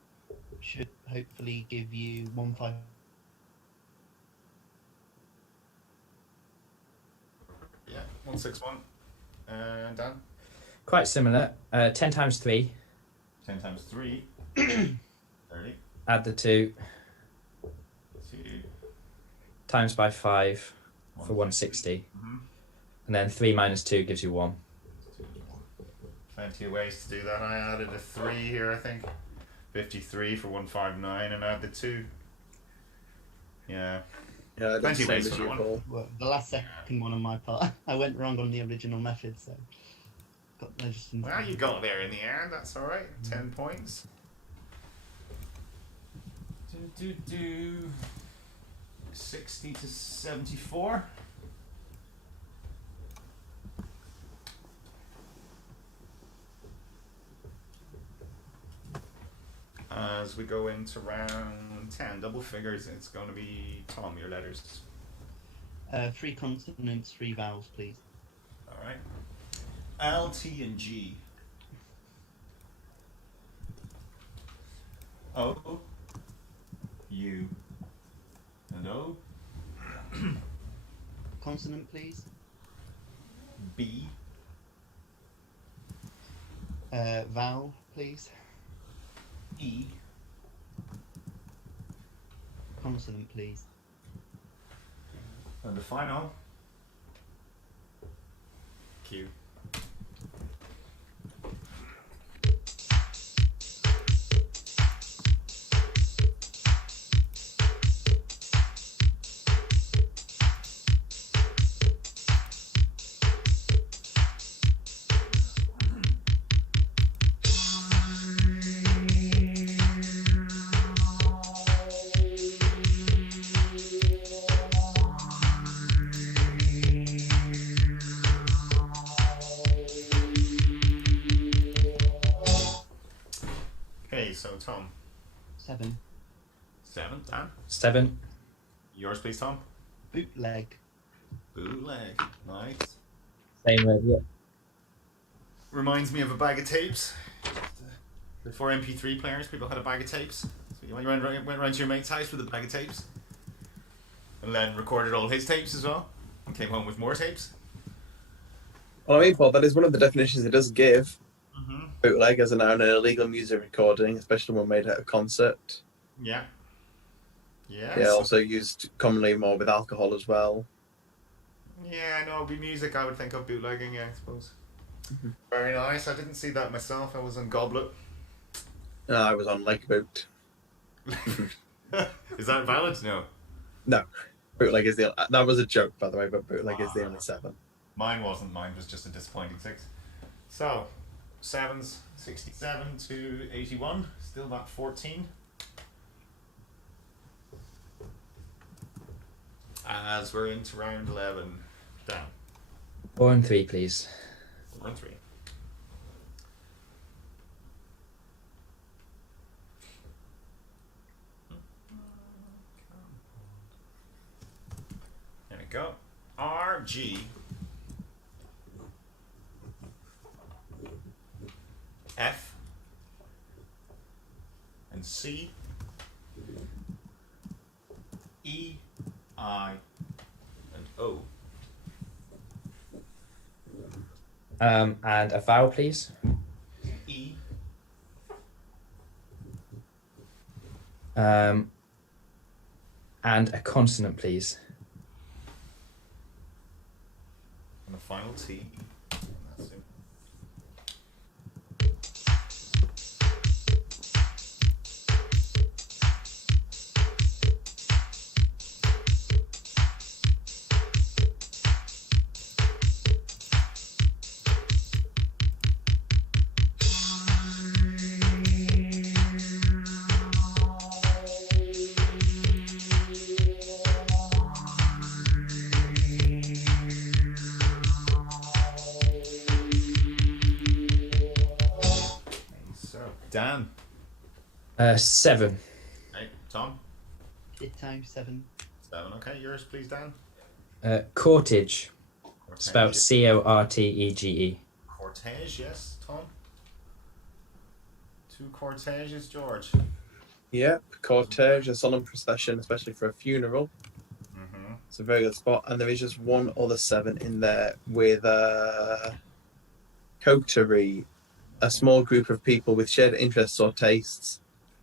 should hopefully give you 15. Yeah, 161. And Dan? Quite similar. 10 times 3. 10 times 3. 30. Add the 2. 2. Times by 5 for 160. And then 3 minus 2 gives you 1. Plenty of ways to do that. I added a 3 here, I think. 53 for 159 and add the 2. Yeah. Yeah, Plenty of ways as for you, one. Paul. Well, the last second one on my part, I went wrong on the original method, so got just. Well, you got there in the end. That's all right. 10 points. 60 to 74. As we go into round 10, double figures, it's going to be Tom, your letters. 3 consonants, 3 vowels, please. All right. L, T, and G. O, U, and O. Consonant, please. B. Vowel, please. E. Consonant, please. And the final. Q. Okay, so Tom. 7. 7, Dan. 7. Yours, please, Tom. Bootleg. Bootleg. Nice. Same way, yeah. reminds me of a bag of tapes. Before MP3 players, people had a bag of tapes. So you went around to your mate's house with a bag of tapes. And then recorded all his tapes as well. And came home with more tapes. Well, I mean, Paul, that is one of the definitions it does give. Bootleg as an illegal music recording, especially one made at a concert. Yeah. Yeah. Yeah, also used commonly more with alcohol as well. Yeah, no, it'd be music I would think of bootlegging, yeah, I suppose. Very nice. I didn't see that myself. I was on Goblet. No, I was on Lake Boot. Is that valid? No. No. Bootleg is the... That was a joke, by the way, but bootleg is the only 7. Mine wasn't. Mine was just a disappointing 6. So, 7s, 67 to 81. Still about 14. As we're into round 11. Down. 4 and 3, please. 4 and 3. There we go. RG. F. And C. E. I. And O. And a vowel, please. E. And a consonant, please. And the final T. That's it. Dan. 7. Hey, Tom. Ditto 7. 7. Okay, yours, please, Dan. Cortege. Cortege. Spelled Cortege. Cortege, yes, Tom. 2 corteges, George. Yep, cortege, a solemn procession, especially for a funeral. It's a very good spot. And there is just one other 7 in there with coterie, a small group of people with shared interests or tastes,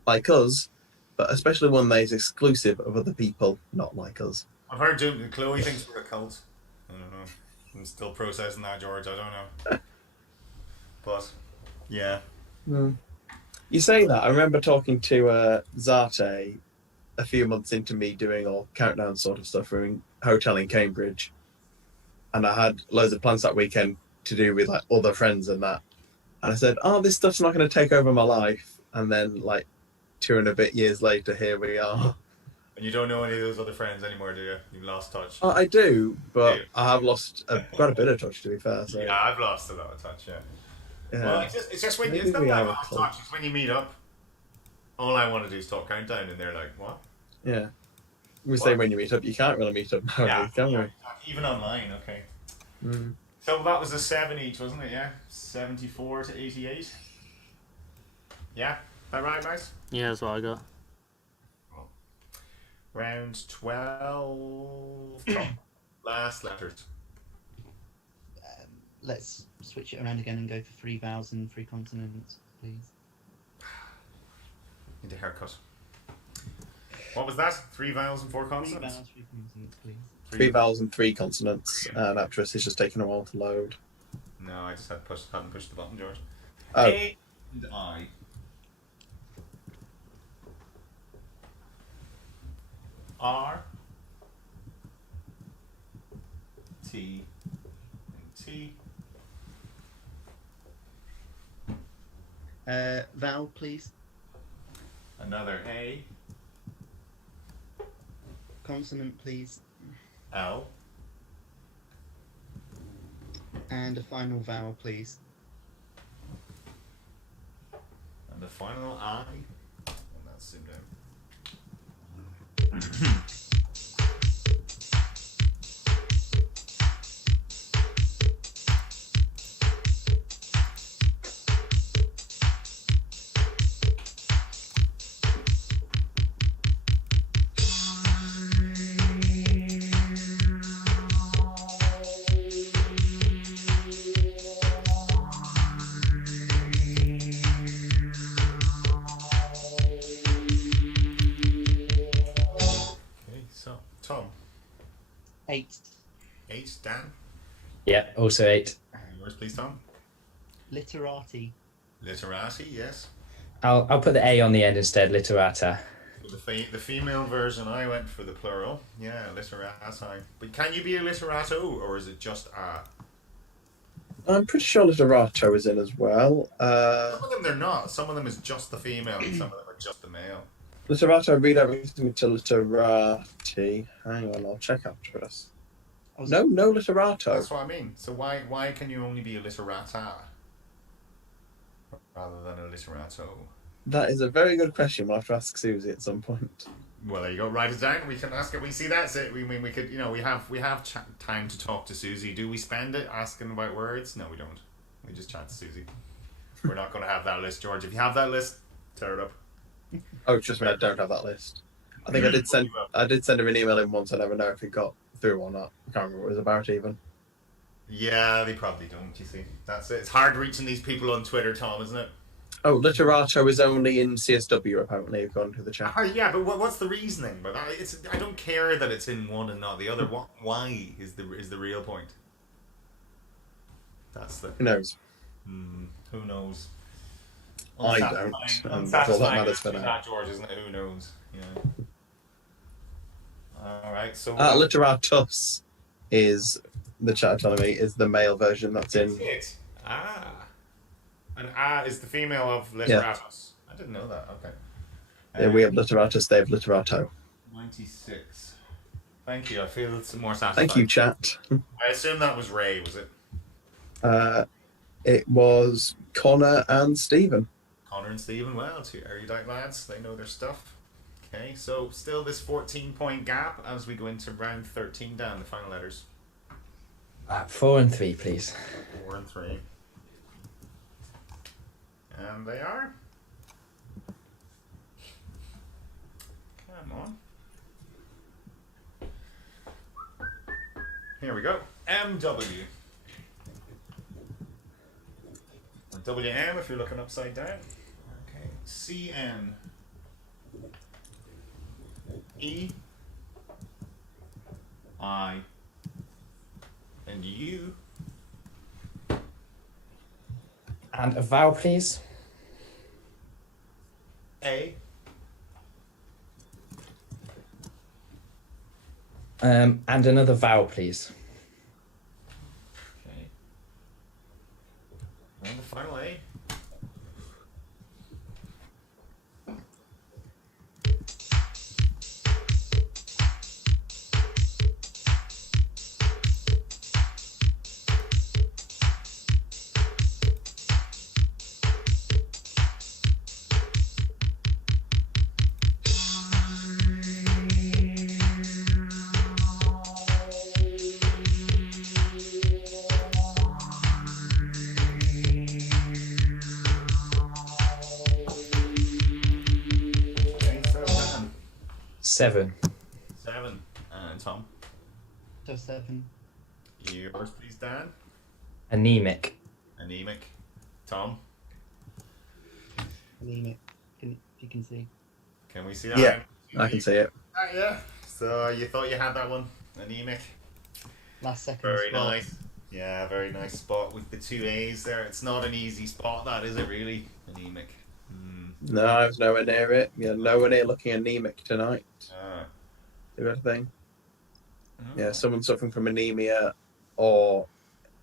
like us, but especially one that is exclusive of other people not like us. I've heard Chloe thinks we're a cult. I don't know. I'm still processing that, George. I don't know. But, yeah. You say that. I remember talking to Zarte a few months into me doing all countdown sort of stuff. We were in a hotel in Cambridge. And I had loads of plans that weekend to do with like other friends and that. And I said, oh, this stuff's not going to take over my life. And then, like, 2 and a bit years later, here we are. And you don't know any of those other friends anymore, do you? You've lost touch. Oh, I do, but I have lost quite a bit of touch, to be fair. So. Yeah, I've lost a lot of touch, yeah. Well, it's just when it's not we that are I lost a touch. It's when you meet up, all I want to do is talk countdown, and they're like, what? Yeah. We say when you meet up, you can't really meet up nowadays, can we? Even online, okay. Mm. So that was a 7 each, wasn't it? Yeah, 74 to 88. Yeah, that right, guys? Yeah, that's what I got. Round 12. Last letters. Let's switch it around again and go for 3 vowels and 3 consonants, please. Need a haircut. What was that? 3 vowels and 4 consonants? 3 vowels, 3 consonants, please. 3 vowels and 3 consonants, and Actress is just taking a while to load. No, I just hadn't pushed the button, George. Oh. A and I. R. T. And T. Vowel, please. Another A. Consonant, please. L. And a final vowel, please. And the final I. And that's ZoomDown. 8, Dan. Yeah, also 8. Yours, please, Tom. Literati. Literati, yes. I'll put the A on the end instead, literata. The female version, I went for the plural. Yeah, literati. But can you be a literato, or is it just a? I'm pretty sure literato is in as well. Some of them they're not. Some of them is just the female, and some of them are just the male. Literato redirects me to literati. Hang on, I'll check after this. No literato. That's what I mean. So why can you only be a literata rather than a literato? That is a very good question. We'll have to ask Susie at some point. Well, there you go. Write it down. We can ask it. We see that's it. We could. We have time to talk to Susie. Do we spend it asking about words? No, we don't. We just chat to Susie. We're not going to have that list, George. If you have that list, tear it up. Oh, it's just me. I don't have that list. I think I did send him an email in once. I never know if it got through or not. I can't remember what it was about even. Yeah, they probably don't. You see, that's it. It's hard reaching these people on Twitter, Tom, isn't it? Oh, literato is only in CSW, apparently, according to the chat. Yeah, but what's the reasoning? But I don't care that it's in one and not the other. Why is the real point? That's the. Who knows? Who knows? I don't. That's all that matters for now. Not George, isn't it? Who knows? Yeah. All right. So. Literatus is the chat telling me is the male version that's in. It. And A is the female of literatus. Yeah. I didn't know that. Okay. Yeah, we have literatus, they have literato. 96. Thank you. I feel it's more satisfying. Thank you, chat. I assume that was Ray, was it? It was Connor and Stephen. Connor and Stephen, well, two erudite lads. They know their stuff. Okay, so still this 14-point gap as we go into round 13 down, the final letters. 4 and 3, please. 4 and 3. And they are. Come on. Here we go. MW. Or WM if you're looking upside down. Okay. CN. E. I. And U. And a vowel, please. A. And another vowel, please. Okay. And the final A. Seven. Tom. So 7. Yours, please, Dan. Anemic. Tom. Anemic. If you can see. Can we see that? Yeah, I can see it. Yeah. So you thought you had that one? Anemic. Last second. Very spot. nice. Yeah, very nice spot with the 2 A's there. It's not an easy spot, that is it really? Anemic. No, I was nowhere near it. Yeah, nowhere near looking anemic tonight. You got a thing? Yeah, someone suffering from anemia or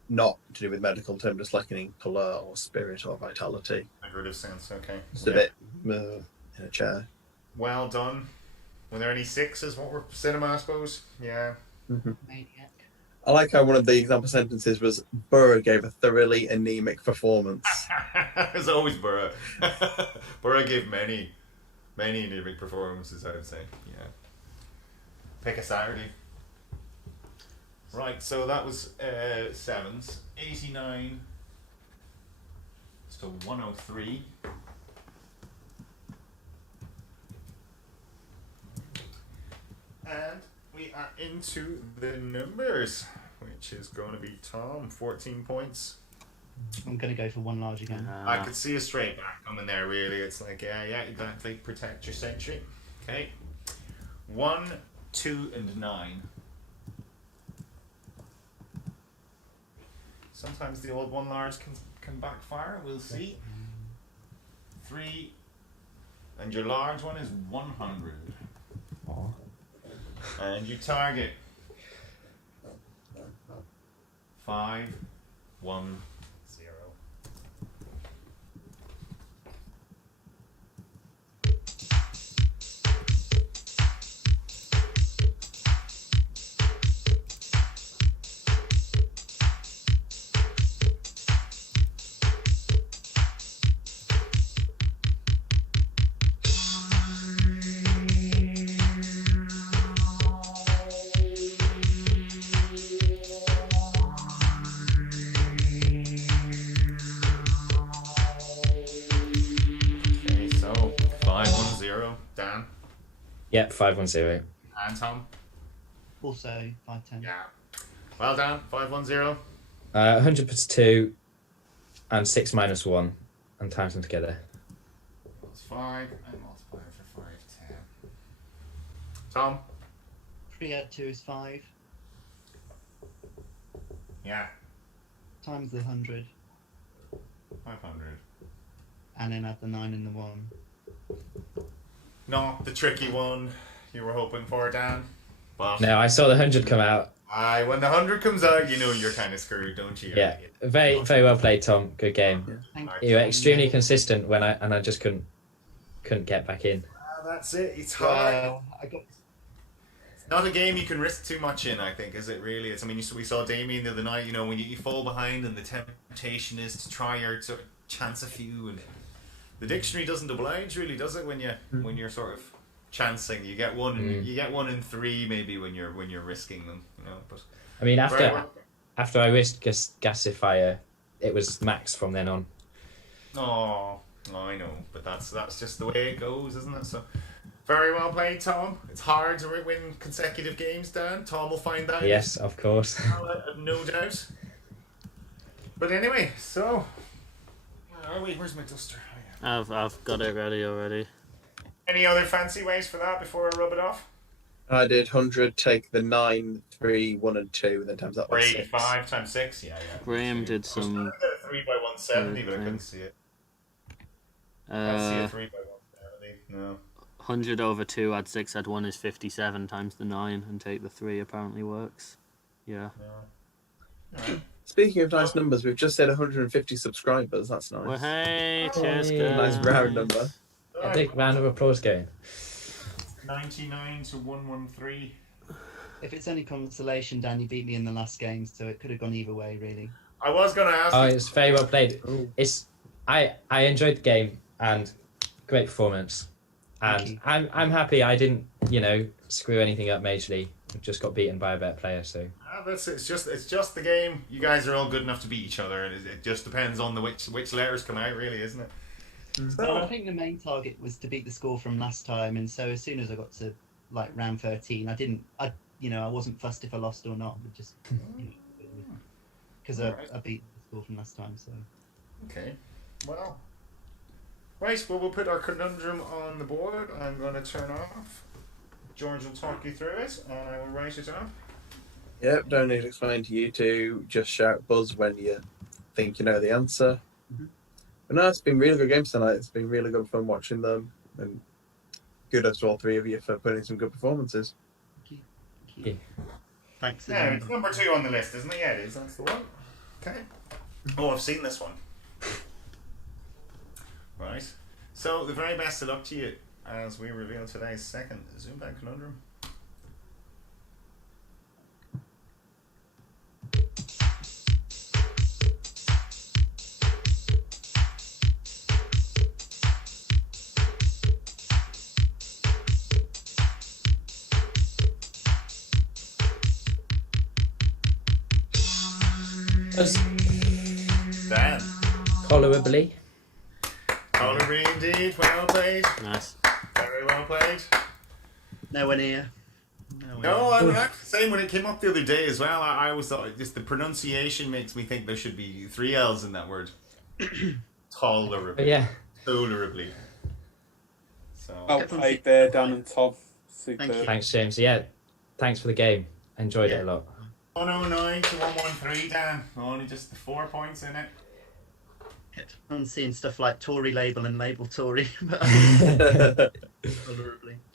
not to do with medical term, just lacking colour or spirit or vitality. Figurative sense, okay. Just a bit in a chair. Well done. Were there any 6s? What were cinema, I suppose? Yeah. Maniac. I like how one of the example sentences was Burr gave a thoroughly anemic performance. It's always Burr. Burr gave many anemic performances, I would say. Yeah. Pick a Saturday. Right, so that was 7s. 89. So 103. And we are into the numbers, which is going to be Tom, 14 points. I'm going to go for one large again. I could see a straight back coming there, really. It's like, yeah, exactly. Protect your century. Okay. 1, 2, and 9. Sometimes the old one large can backfire. We'll see. 3, and your large one is 100. Aw. And you target 5, 1, 0. Okay, so 5, 1, 0. Dan Yep, 510. and Tom. Also 510. Yeah. Well done. 5, 1, 0. 100 puts 2 and 6 minus 1 and times them together. Plus 5 and multiply for 5, 10. Tom. 3 add 2 is 5. Yeah. Times the 100. 500. And then add the 9 and the 1. Not the tricky one you were hoping for, Dan. But No, I saw the 100 come out. when the 100 comes out, you know you're kind of screwed, don't you? Yeah, very well played, Tom. Good game. Thank You were extremely consistent when I just couldn't get back in. That's it. It's hard. Well, I got It's not a game you can risk too much in, I think, is it really? It's, I mean, we saw Damien the other night, you know, when you fall behind and the temptation is to try or to chance a few, and the dictionary doesn't oblige, really, does it? When you're sort of chancing, you get one in 3 maybe when you're risking them, you know. But I mean, very well. after I risked gasifier, it was max from then on. Oh, I know, but that's just the way it goes, isn't it? So, very well played, Tom. It's hard to win consecutive games, Dan. Tom will find that. Yes, of course. No doubt. But anyway, so where are we? Where's my duster? Oh, yeah. I've got it ready already. Any other fancy ways for that before I rub it off? I did 100, take the 9, 3, 1 and 2, and then times that by 6. 85 times 6, yeah. Graham did I was trying some. to get a 3 by 170, but I couldn't see it. I see a 3 by 170. No. 100 over 2 add 6 add 1 is 57 times the 9 and take the 3 apparently works. Yeah. No. Alright. Speaking of nice numbers, we've just said 150 subscribers. That's nice. Well, hey, cheers, Hey. guys. Nice round number. A big round of applause going. 99 to 113. If it's any consolation, Dan, you beat me in the last game, so it could have gone either way, really. I was going to ask Oh, you. it's very well played. Ooh. I enjoyed the game and great performance. Thank And you. I'm happy I didn't, screw anything up majorly. I just got beaten by a better player, so That's it. It's just the game. You guys are all good enough to beat each other, and it just depends on which letters come out, really, isn't it? So I think the main target was to beat the score from last time, and so as soon as I got to like round 13, I wasn't fussed if I lost or not, but just because Alright. I beat the score from last time. So Okay. Well. Right. Well, we'll put our conundrum on the board. I'm going to turn off. George will talk you through it, and I will write it up. Yep, don't need to explain to you two. Just shout buzz when you think you know the answer. Mhm. But no, it's been really good games tonight. It's been really good fun watching them. And kudos to all three of you for putting some good performances. thank you. Thanks. Yeah, it's number 2 on the list, isn't it? Yeah, it is. That's the one. Okay. Oh, I've seen this one. Right. So, the very best of luck to you as we reveal today's second ZoomDown conundrum. Dan. tolerably. Tolerably indeed. Well played. Nice. Very well played. Nowhere near. No, I have to say, when it came up the other day as well, I always thought just the pronunciation makes me think there should be 3 L's in that word. Tolerably. But yeah, Tolerably. So. Well played there, Dan and Tom. Superb. Thank you. thanks, James. Yeah, thanks for the game. Enjoyed it a lot. 109 to 113, Dan. Only just the 4 points in it. I'm seeing stuff like Tory label and label Tory.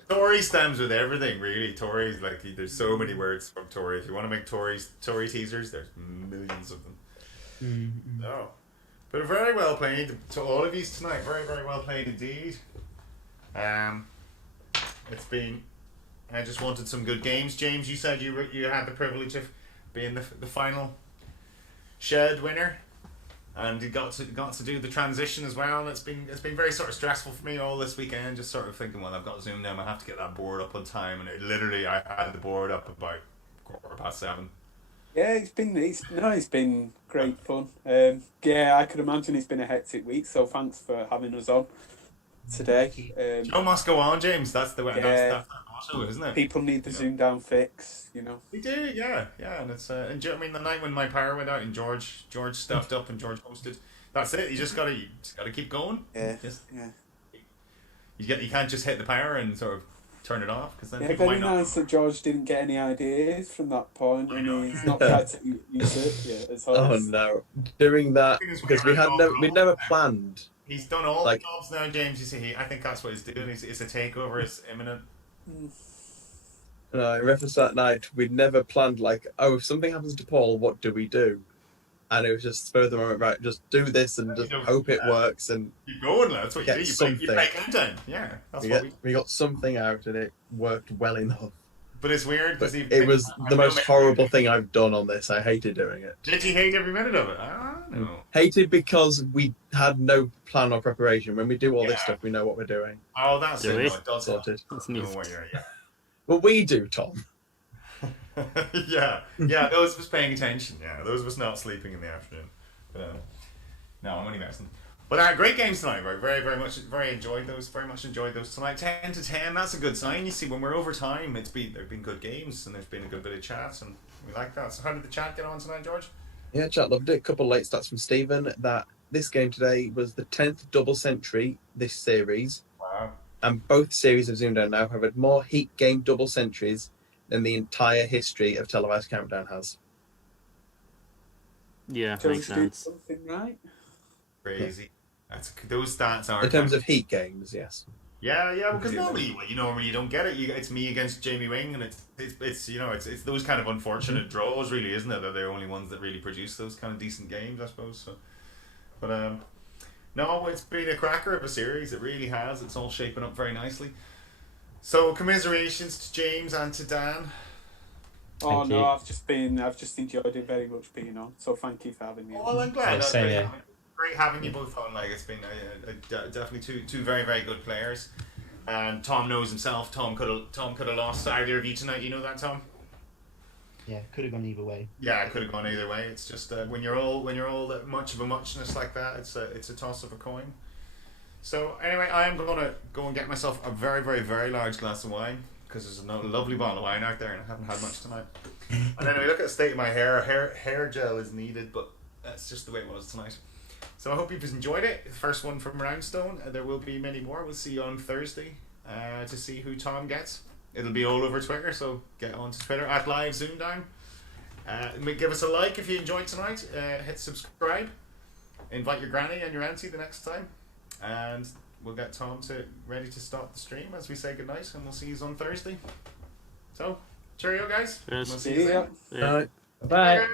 Tory stems with everything, really. Tory's like, there's so many words from Tory. If you want to make Tory teasers, there's millions of them. Mm-hmm. No. But very well played to all of you tonight. Very, very well played indeed. It's been... I just wanted some good games. James, you said you had the privilege of being the final shed winner, and you got to do the transition as well. And it's been very sort of stressful for me all this weekend. Just sort of thinking, well, I've got ZoomDown, I have to get that board up on time, and I had the board up about 7:15. Yeah, it's been great fun. Yeah, I could imagine it's been a hectic week. So thanks for having us on today. Show must go on, James. That's the way. Yeah. That's the motto, isn't it? People need the ZoomDown fix, They do, yeah, and it's and I mean the night when my power went out and George stuffed up and George hosted. That's it. You just gotta keep going. Yeah. You can't just hit the power and sort of turn it off, because then Yeah, people very might not. nice that George didn't get any ideas from that point, and he's not tried to use it yet. As Oh no! During that, because we never planned. He's done all the jobs now, James. You see, I think that's what he's doing. It's a takeover is imminent. No, in reference to that night, we'd never planned like, oh, if something happens to Paul, what do we do? And it was just spur of the moment, right? Just do this and just hope it works and keep going. That's what you do. Something. You play countdown. Yeah, that's we got something out and it worked well enough. But it's weird because it was the most horrible thing I've done on this. I hated doing it. Did you hate every minute of it? No. Hated because we had no plan or preparation. When we do all this stuff, we know what we're doing. Oh, that's it. No, it does. Sorted. That's neat. Well, we do, Tom. yeah, those of us paying attention. Yeah, those of us not sleeping in the afternoon. But, no, I'm only messing. But great games tonight, right? Very enjoyed those. Very much enjoyed those tonight. 10 to 10. That's a good sign. You see, when we're over time, there've been good games and there's been a good bit of chat, and we like that. So, how did the chat get on tonight, George? Yeah, chat loved it. A couple of late stats from Stephen that this game today was the 10th double century this series. Wow. And both series of ZoomDown now have had more Heat game double centuries than the entire history of Televised Countdown has. Yeah, makes sense. Something right. Crazy. Those stats are... In terms of Heat games, yes. Yeah, because normally you don't get it. It's me against Jamie Wing, and it's those kind of unfortunate draws, really, isn't it? They're the only ones that really produce those kind of decent games, I suppose. So, but no, it's been a cracker of a series. It really has. It's all shaping up very nicely. So, commiserations to James and to Dan. Oh no, I've just enjoyed it very much being on. So thank you for having me. Well, I'm glad. Great having you both on. Like, it's been definitely two very, very good players. And Tom knows himself. Tom could have lost either of you tonight. You know that, Tom? Yeah, could have gone either way. Yeah, it could have gone either way. It's just when you're all that much of a muchness like that, it's a toss of a coin. So anyway, I am gonna go and get myself a very, very, very large glass of wine, because there's a lovely bottle of wine out there, and I haven't had much tonight. And then we look at the state of my hair. Hair gel is needed, but that's just the way it was tonight. So I hope you've enjoyed it. The first one from Roundstone. There will be many more. We'll see you on Thursday to see who Tom gets. It'll be all over Twitter, so get onto Twitter at live ZoomDown. Give us a like if you enjoyed tonight. Hit subscribe. Invite your granny and your auntie the next time. And we'll get Tom ready to start the stream as we say goodnight, and we'll see you on Thursday. So, cheerio, guys. Yes. We'll see you then. Yeah. Bye.